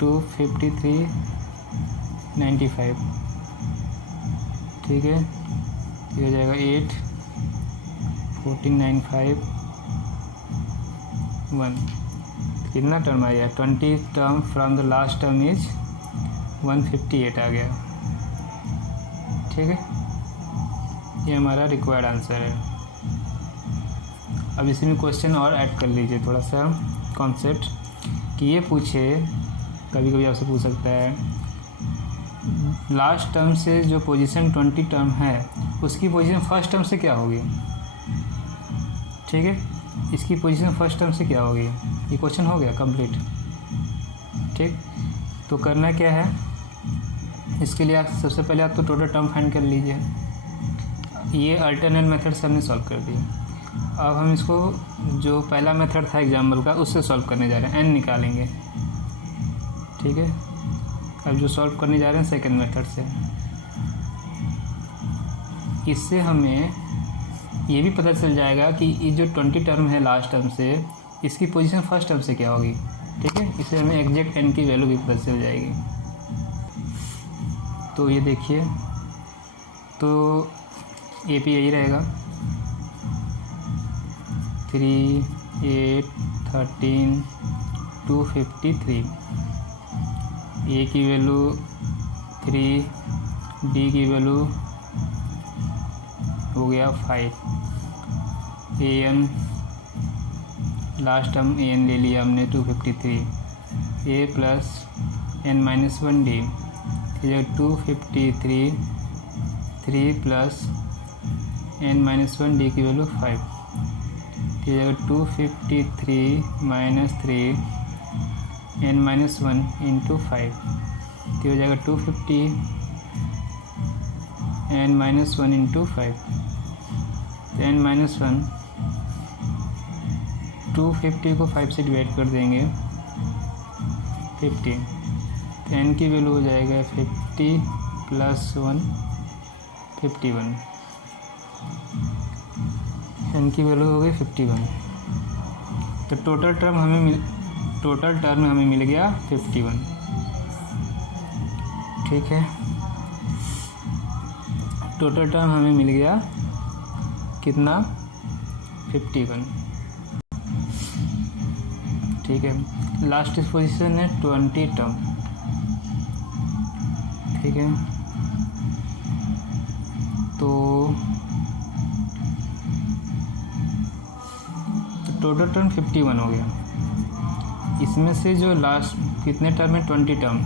253 95। ठीक है, ये हो जाएगा 8 1495 1। कितना टर्म आ गया? 20 term from the last term is 158 आ गया। ठीक है, ये हमारा रिक्वायर्ड आंसर है। अब इसमें क्वेश्चन और ऐड कर लीजिए थोड़ा सा कॉन्सेप्ट, कि ये पूछे, कभी कभी आपसे पूछ सकता है लास्ट टर्म से जो पोजीशन 20 टर्म है उसकी पोजीशन फर्स्ट टर्म से क्या होगी। ठीक है, इसकी पोजीशन फर्स्ट टर्म से क्या होगी। ये क्वेश्चन हो गया कंप्लीट। ठीक, तो करना क्या है, इसके लिए आप सबसे पहले आप तो टोटल टर्म फाइंड कर लीजिए। ये अल्टरनेट मेथड से हमने सॉल्व कर दिया। अब हम इसको जो पहला मेथड था एग्जाम्पल का उससे सॉल्व करने जा रहे हैं, एन निकालेंगे। ठीक है, अब जो सॉल्व करने जा रहे हैं सेकंड मेथड से, इससे हमें ये भी पता चल जाएगा कि ये जो 20 टर्म है लास्ट टर्म से, इसकी पोजीशन फर्स्ट टर्म से क्या होगी। ठीक है, इससे हमें एग्जैक्ट एन की वैल्यू भी पता चल जाएगी। तो ये देखिए, तो ए पी यही रहेगा 3 8 13 253, ए की वैल्यू 3, डी की वैल्यू हो गया 5, A N last term A N ले लिया हमने 253, A plus N minus 1 D, 253 3 plus N minus 1 D की value 5, 253 minus 3 N minus 1 into 5, तो हो जाएगा 250 एन माइनस 1 इंटू 5, तो एन माइनस 1 250 को 5 से डिवाइड कर देंगे 50, तो एन की वैल्यू हो जाएगा 50 प्लस 1 51, एन की वैल्यू हो गई 51। तो टोटल टर्म हमें मिल गया 51। ठीक है, टोटल टर्म हमें मिल गया कितना 51। ठीक है, लास्ट पोजीशन है 20 टर्म। ठीक है, तो टोटल टर्म 51 हो गया। इसमें से जो लास्ट कितने टर्म है 20 टर्म,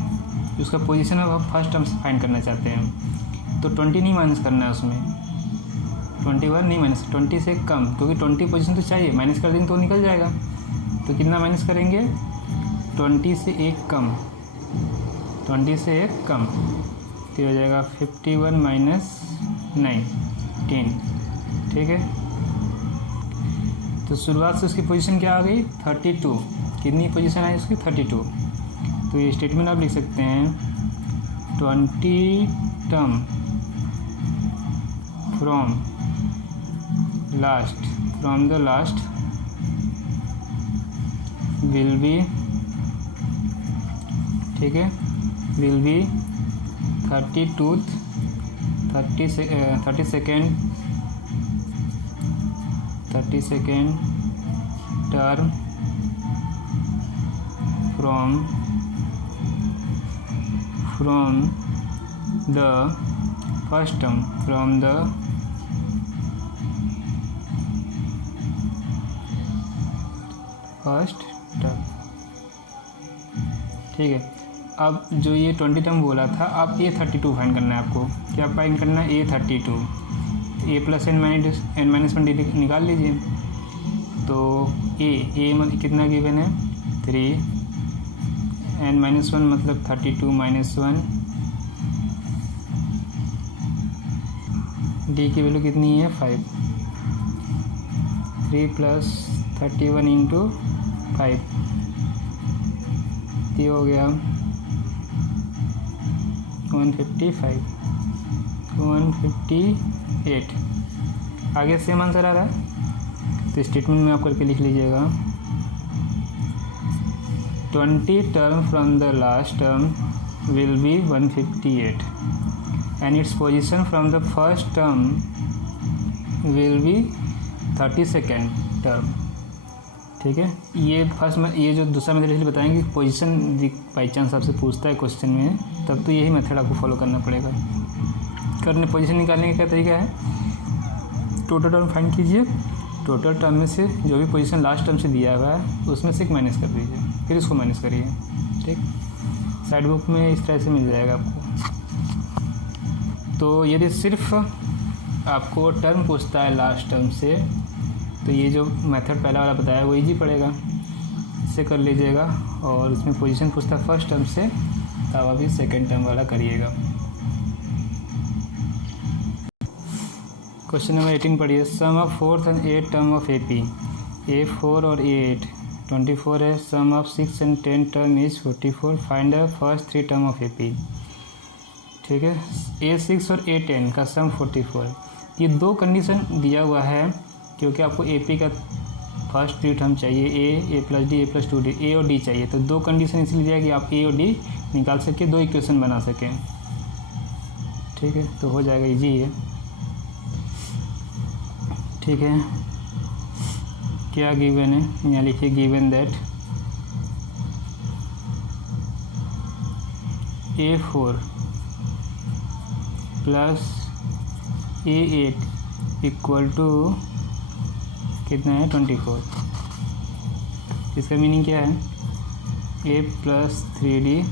उसका पोजीशन अब हम फर्स्ट टर्म से फाइंड करना चाहते हैं। तो 20 नहीं माइनस करना है उसमें, 21 नहीं माइनस, 20 से कम, क्योंकि 20 पोजीशन तो चाहिए, माइनस कर देंगे तो निकल जाएगा। तो कितना माइनस करेंगे 20 से 1 कम, 20 से 1 कम, तो हो जाएगा 51 माइनस 19। ठीक है, तो शुरुआत से उसकी पोजीशन क्या आ गई 32, कितनी पोजीशन आई उसकी 32। तो ये स्टेटमेंट आप लिख सकते हैं 20 term from the last will be, ठीक है, will be 32nd term from the first term, first term. ठीक है, अब जो ये 20 टर्म बोला था, अब A32 फाइंड करना है आपको। क्या फाइंड करना है? A32। A plus N minus one निकाल लीजिए। तो ए कितना गिवन है? 3, n-1 मतलब 32 माइनस 1, डी की वैल्यू कितनी है? 5। 3 प्लस 31 इंटू 5, ये हो गया 158। आगे सेम आंसर आ रहा है, तो स्टेटमेंट में आप करके लिख लीजिएगा 20 term from the last term will be 158 and its position from the first term will be 32nd term. ठीक है, ये जो दूसरा मेथड इसलिए बताएंगे कि पोजीशन बाई चांस आपसे पूछता है क्वेश्चन में, तब तो यही मेथड आपको फॉलो करना पड़ेगा। पोजीशन निकालने का क्या तरीका है? टोटल टर्म फाइंड कीजिए, टोटल टर्म में से जो भी पोजीशन लास्ट टर्म से दिया हुआ है उसमें से एक माइनस कर दीजिए, फिर इसको माइनस करिए। ठीक, साइड बुक में इस तरह से मिल जाएगा आपको। तो यदि सिर्फ आपको टर्म पूछता है लास्ट टर्म से, तो ये जो मेथड पहला वाला बताया वो इजी पड़ेगा, इससे कर लीजिएगा। और इसमें पोजीशन पूछता है फर्स्ट टर्म से, तब अभी सेकेंड टर्म वाला करिएगा। क्वेश्चन नंबर 18 पढ़िए। Sum of 4th and 8th term of AP, A4 और A8 24 है। Sum of 6 and 10 term is 44। Find the first 3 term of AP। ठीक है, A6 और A10 का सम 44 है। ये दो कंडीशन दिया हुआ है, क्योंकि आपको AP का फर्स्ट 3 टर्म चाहिए, A plus D, A plus 2D, A और D चाहिए। तो दो कंडीशन इसलिए दिया कि आप A और D निकाल सके, दो इक्वेशन बना सकें। ठीक है, तो हो जाएगा, इजी है। ठीक है, क्या गिवन है? यहाँ लिखिए given that A4 plus A8 equal to कितना है? 24। इसका मीनिंग क्या है? A plus 3D,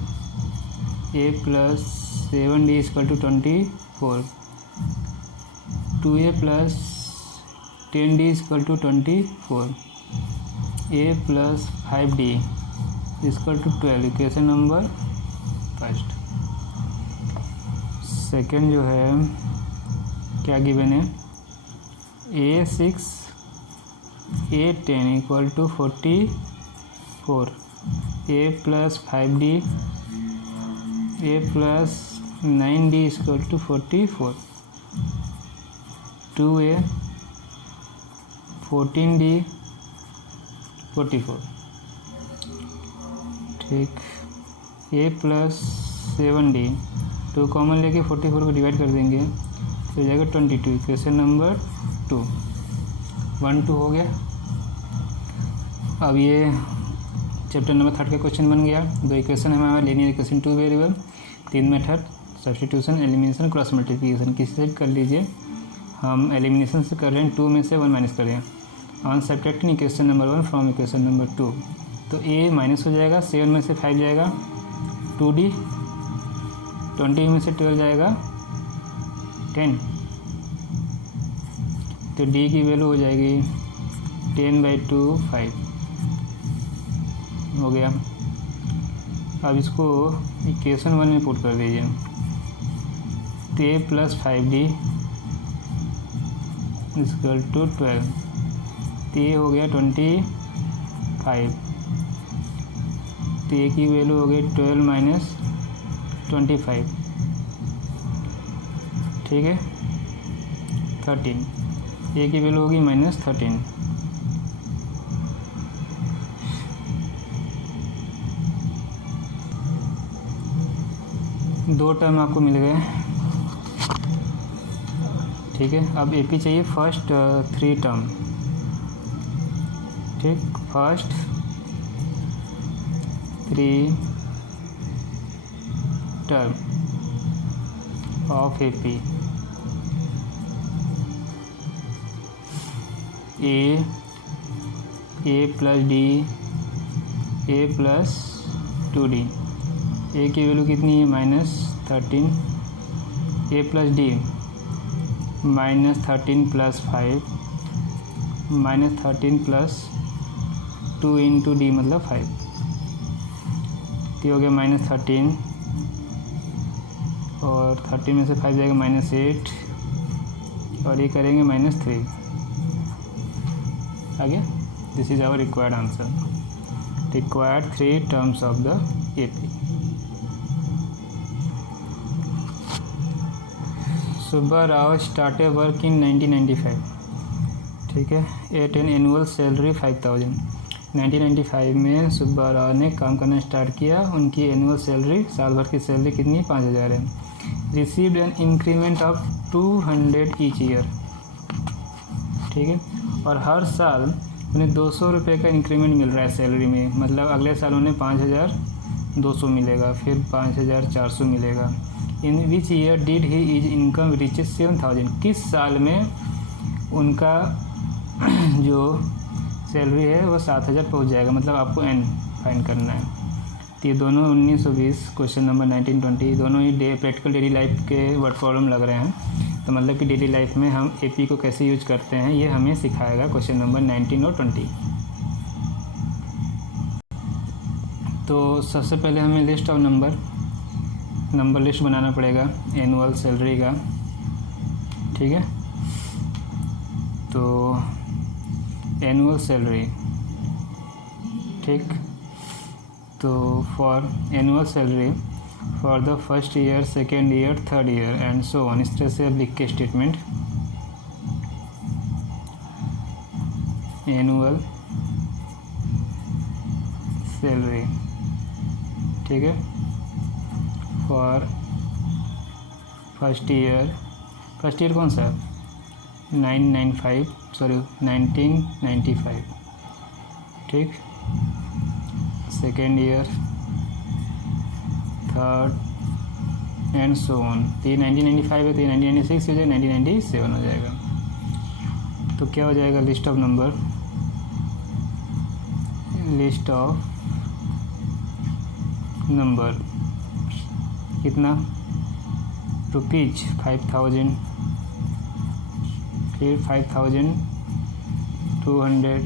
A plus 7D equal to 24, 2A plus 10D equal to 24, A plus 5D equal to 12। Equation number first. Second जो है क्या गिवन है? A6 A10 equal to 44, A plus 5D, A plus 9D equal to 44, 2A 14D 44। ठीक, A plus 7D, 2 common लेके 44 को divide कर देंगे, तो हो जाएगा 22। इक्वेशन नंबर 2, 1 2 हो गया। अब ये चैप्टर नंबर 3 का क्वेश्चन बन गया। दो इक्वेशन है हमारा, linear equation 2 variable, 3 method, substitution, elimination, cross multiplication. किसी से कर लीजिए, हम एलिमिनेशन से कर रहे हैं, 2 में से 1 माइनस कर रहे हैं। On subtracting equation number 1 from equation number 2, तो A माइनस हो जाएगा, 7 में से 5 जाएगा, 2D, 20 में से 12 जाएगा 10, तो D की वैल्यू हो जाएगी 10/2 5 हो गया। अब इसको इक्वेशन 1 में पुट कर दीजिए, तो A plus 5D equal to 12, तो ये हो गया 25, तो A की वैल्यू हो गई 12 माइनस 25। ठीक है, 13, A की वैल्यू होगी -13। दो टर्म आपको मिल गए। ठीक है, अब AP चाहिए फर्स्ट 3 टर्म। ठीक, first 3 term of AP, A A plus D A plus 2d। ए की वैल्यू कितनी है -13, ए प्लस डी -13 + 5 -13 + 2 × d मतलब 5, तो हो गया -13 और 13 में से 5 जाएगा -8 और ये करेंगे -3 आगे। This is our required answer, required 3 terms of the AP। Subba Rao started work in 1995, ठीक है, एट एन एनुअल सैलरी 5000। 1995 में सुब्बा राव ने काम करना स्टार्ट किया, उनकी एनुअल सैलरी साल भर की सैलरी कितनी 5000 है। Received an increment of 200 each year, ठीक है, और हर साल उन्हें 200 रुपये का इंक्रीमेंट मिल रहा है सैलरी में, मतलब अगले साल उन्हें 5200 मिलेगा, फिर 5400 मिलेगा। In which year did he is income reaches 7000, किस साल में उनका जो सैलरी है वो 7000 पहुंच जाएगा, मतलब आपको एन फाइंड करना है। तो ये दोनों 1920 क्वेश्चन नंबर 1920 दोनों ही प्रैक्टिकल डेली लाइफ के वर्ड प्रॉब्लम लग रहे हैं, तो मतलब कि डेली लाइफ में हम AP को कैसे यूज करते हैं ये हमें सिखाएगा क्वेश्चन नंबर 19 और 20। तो सबसे पहले हमें लिस्ट ऑफ नंबर लिस्ट बनाना पड़ेगा एनुअल सैलरी का, ठीक है। तो एनुअल सैलरी, ठीक, तो for annual salary for the first year, second year, third year and so on, इस तरह से अब लिख के स्टेटमेंट एनुअल सैलरी, ठीक है, फॉर फर्स्ट ईयर कौन सा 1995, ठीक, second year, third and so on. तो ये 1995 है तो ये 1996 हो जाएगा, 1997 हो जाएगा। तो क्या हो जाएगा लिस्ट ऑफ नंबर कितना रुपीज 5000, फिर 5200,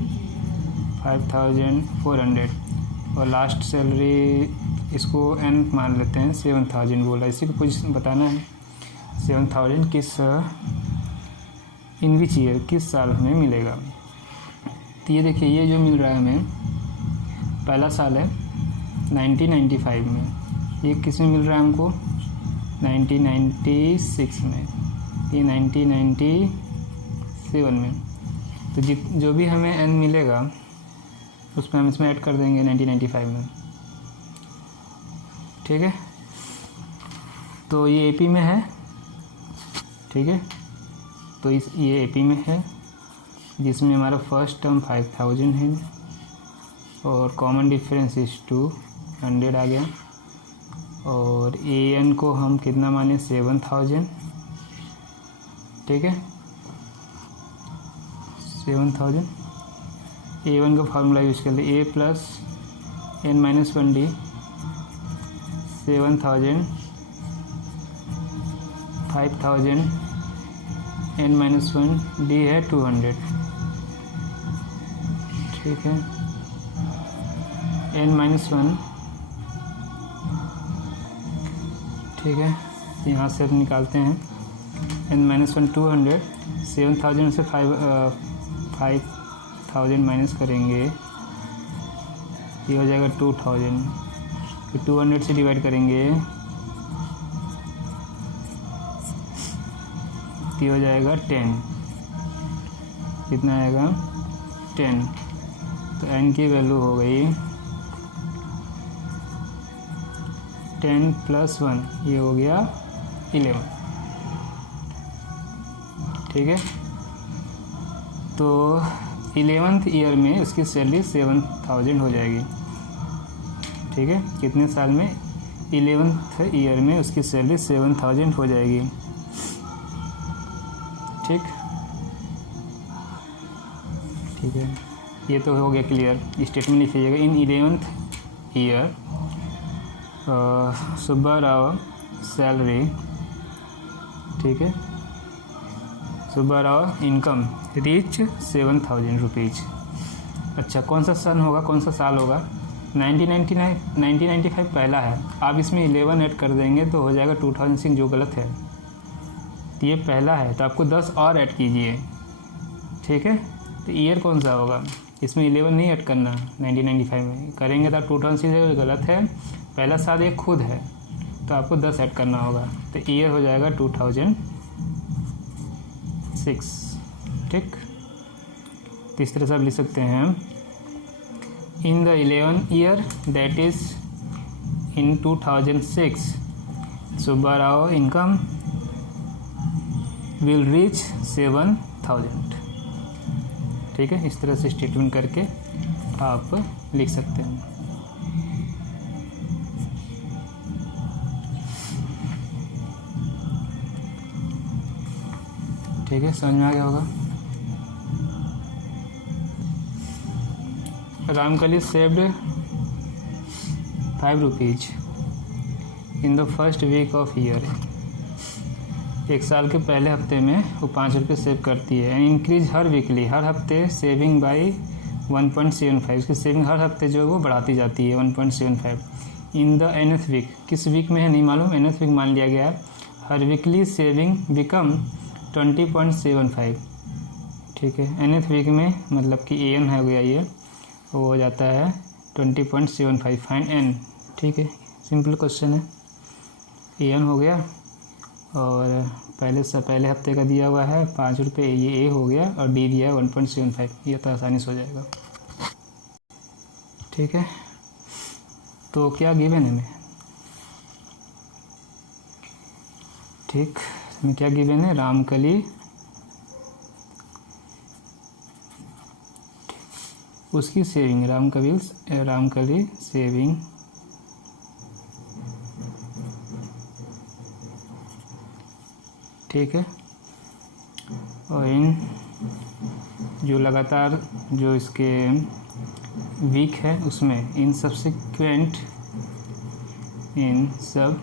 5400 और लास्ट सैलरी इसको n मान लेते हैं 7000 बोला, इसी को कुछ बताना है। 7000 किस इन विच ईयर किस साल हमें मिलेगा। तो ये देखिए ये जो मिल रहा है हमें पहला साल है 1995 में, ये किस में मिल रहा है हमको 1996 में, ये 1997 में। तो जो भी हमें n मिलेगा उसमें हम इसमें ऐड कर देंगे 1995 में, ठीक है। तो ये AP में है, ठीक है, तो ये AP में है जिसमें हमारा फर्स्ट टर्म 5000 है और कॉमन डिफरेंस इस 200 आ गया, और AN को हम कितना माने 7000, ठीक है, 7000। A1 का फार्मूला यूज कर ले A + n-1d 7000 5000 n-1 d है 200, ठीक है, n-1, ठीक है, यहाँ से अब निकालते हैं n-1 200, 7000 से 5000 माइनस करेंगे, ये हो जाएगा 2000, फिर 200 से डिवाइड करेंगे ये हो जाएगा 10, कितना आएगा 10। तो n की वैल्यू हो गई 10 + 1, ये हो गया 11, ठीक है। तो 11th ईयर में इसकी सैलरी 7000 हो जाएगी, ठीक है, कितने साल में 11th ईयर में उसकी सैलरी 7000 हो जाएगी, ठीक, ठीक है। ये तो हो गया क्लियर। स्टेटमेंट लिख लीजिएगा। इन 11th year Subba Rao salary, ठीक है, Subba Rao income reach 7,000 rupees. अच्छा, कौन सा सन होगा, कौन सा साल होगा? 1995 पहला है। आप इसमें 11 ऐड कर देंगे तो हो जाएगा 2006, जो गलत है। तो ये पहला है तो आपको 10 और ऐड कीजिए, ठीक है। तो ईयर कौन सा होगा? इसमें 11 नहीं ऐड करना, 1995 में करेंगे तो 2006 गलत है। पहला साल ये खुद है तो आपको 10 ऐड करना होगा, तो ईयर हो जाएगा 2006, ठीक। तो इस तरह से आप लिख सकते हैं, in the 11th year that is in 2006 Subba Rao income will reach 7,000, ठीक है। इस तरह से स्टेटमेंट करके आप लिख सकते हैं। ठीक है, समझ में आ गया होगा। Ramkali saved 5 rupees in the first week of year. एक साल के पहले हफ्ते में वो 5 रुपये सेव करती है। एंड इंक्रीज हर वीकली, हर हफ्ते सेविंग बाई 1.75, उसकी सेविंग हर हफ्ते जो है वो बढ़ाती जाती है 1.75। इन द nth वीक, किस वीक में है नहीं मालूम, nth वीक मान लिया गया है। हर वीकली सेविंग बिकम 20.75, ठीक है। nth वीक में मतलब कि an हो गया, ये वो हो जाता है 20.75। फाइंड n, ठीक है, सिंपल क्वेश्चन है। an हो गया और पहले हफ्ते का दिया हुआ है 5 रुपये, ये a हो गया और d दिया है 1.75, ये तो आसानी से हो जाएगा, ठीक है। तो क्या गिवन है हमें, ठीक, इसमें क्या गिवन है? रामकली, उसकी सेविंग, रामकली सेविंग ठीक है। और इन जो लगातार जो इसके वीक है उसमें इन सब्सिक्वेंट, इन सब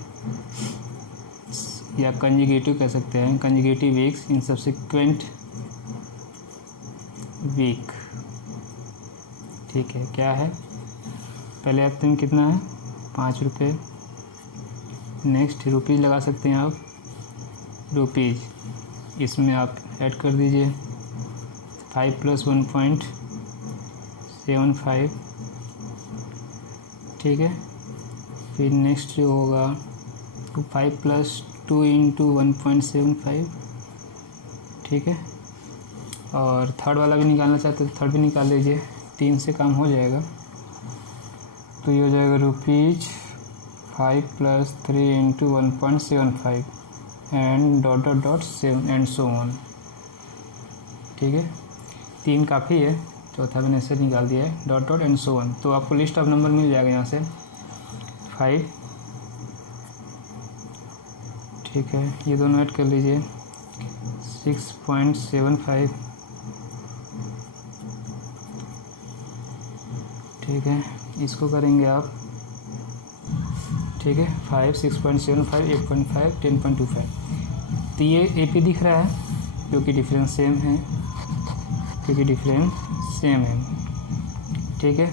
या कंजुगेटिव कह सकते हैं, conjugative weeks in subsequent week, ठीक है। क्या है? पहले हफ्ते में कितना है? 5 रुपये। नेक्स्ट रुपीज़ लगा सकते हैं आप, रुपीज़, इसमें आप ऐड कर दीजिए 5 + 1.75, ठीक है। फिर नेक्स्ट जो होगा 5 + 2 × 1.75, ठीक है। और थर्ड वाला भी निकालना चाहते तो थर्ड भी निकाल लीजिए, 3 से काम हो जाएगा। तो ये हो जाएगा rupees 5 + 3 × 1.75 and ... 7 and so on, ठीक है। 3 काफ़ी है, चौथा मैंने ऐसे निकाल दिया है ... एंड सो ऑन। तो आपको लिस्ट ऑफ नंबर मिल जाएगा यहाँ से 5, ठीक है। ये दोनों ऐड कर लीजिए 6.75, ठीक है। इसको करेंगे आप, ठीक है। 5, 6.75, 8.5, 10.25। तो ये AP दिख रहा है क्योंकि डिफरेंस सेम है, ठीक है।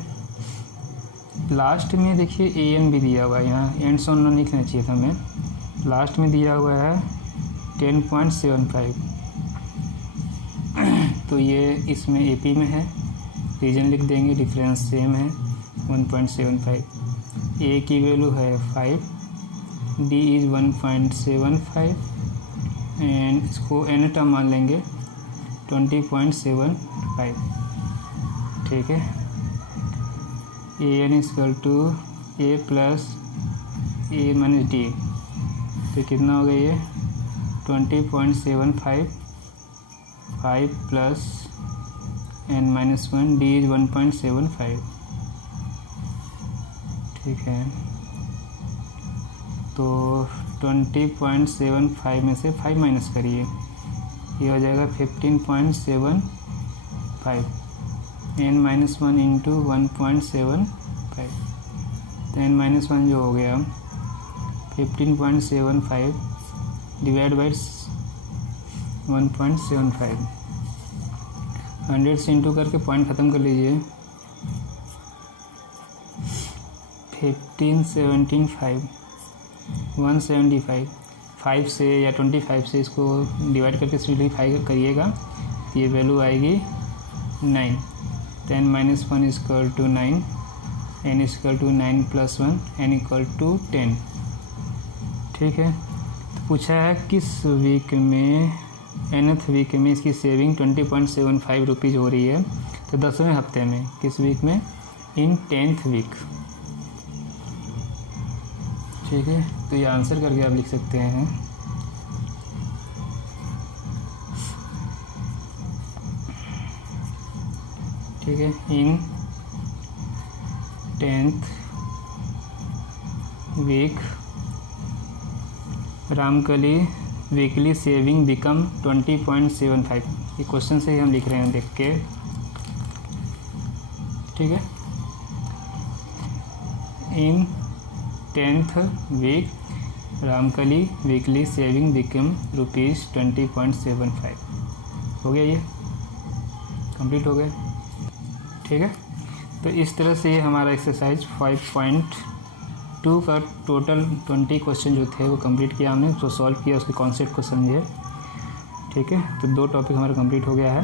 लास्ट में देखिए AN भी दिया हुआ है, यहाँ एंड सो ऑन लिखना चाहिए था हमें। लास्ट में दिया हुआ है 10.75, तो ये इसमें AP में है, रीजन लिख देंगे, डिफरेंस सेम है 1.75। A की वैल्यू है 5, D इज़ 1.75 एंड इसको n टर्म मान लेंगे 20.75, ठीक है। AN = A + A - D, तो कितना हो गया ये 20.75, 5 + n-1, D इज़ 1.75, ठीक है। तो 20.75 में से 5 माइनस करिए, ये हो जाएगा 15.75, n-1 इंटू 1.75, तो n-1 जो हो गया 15.75 डिवाइड बाई 1.75, 100 से इंटू करके पॉइंट ख़त्म कर लीजिए। 15.75 175, 5 से या 25 से इसको डिवाइड करके सिम्प्लीफाई करिएगा तो ये वैल्यू आएगी 9। 10-1 equal to 9, n equal to 9 + 1, n equal to 10। ठीक है, तो पूछा है किस वीक में, nth वीक में इसकी सेविंग 20.75 रुपीज़ हो रही है, तो 10वें हफ्ते में, किस वीक में, इन 10th वीक। ठीक है, तो ये आंसर करके आप लिख सकते हैं। ठीक है, in 10th week Ramkali weekly saving become 20.75। ये क्वेश्चन से ही हम लिख रहे हैं देख के। ठीक है, in 10th week Ramkali weekly saving become ₹20.75। हो गया, ये कंप्लीट हो गया। ठीक है, तो इस तरह से ये हमारा एक्सरसाइज 5.2 का टोटल 20 क्वेश्चन जो थे वो कंप्लीट किया हमने, तो सॉल्व किया, उसके कॉन्सेप्ट को समझे। ठीक है, तो 2 टॉपिक हमारा कंप्लीट हो गया है।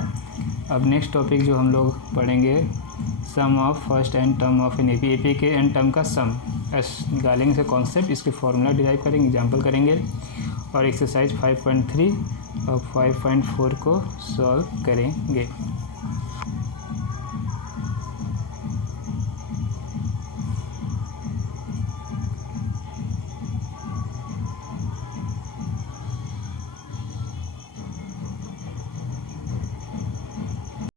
अब नेक्स्ट टॉपिक जो हम लोग पढ़ेंगे, sum of first N term of an AP, AP के एन टर्म का सम एस निकालेंगे से कॉन्सेप्ट, इसके फॉर्मूला डिराइव करेंगे, एग्जाम्पल करेंगे, और एक्सरसाइज 5.3 और 5.4 को सॉल्व करेंगे।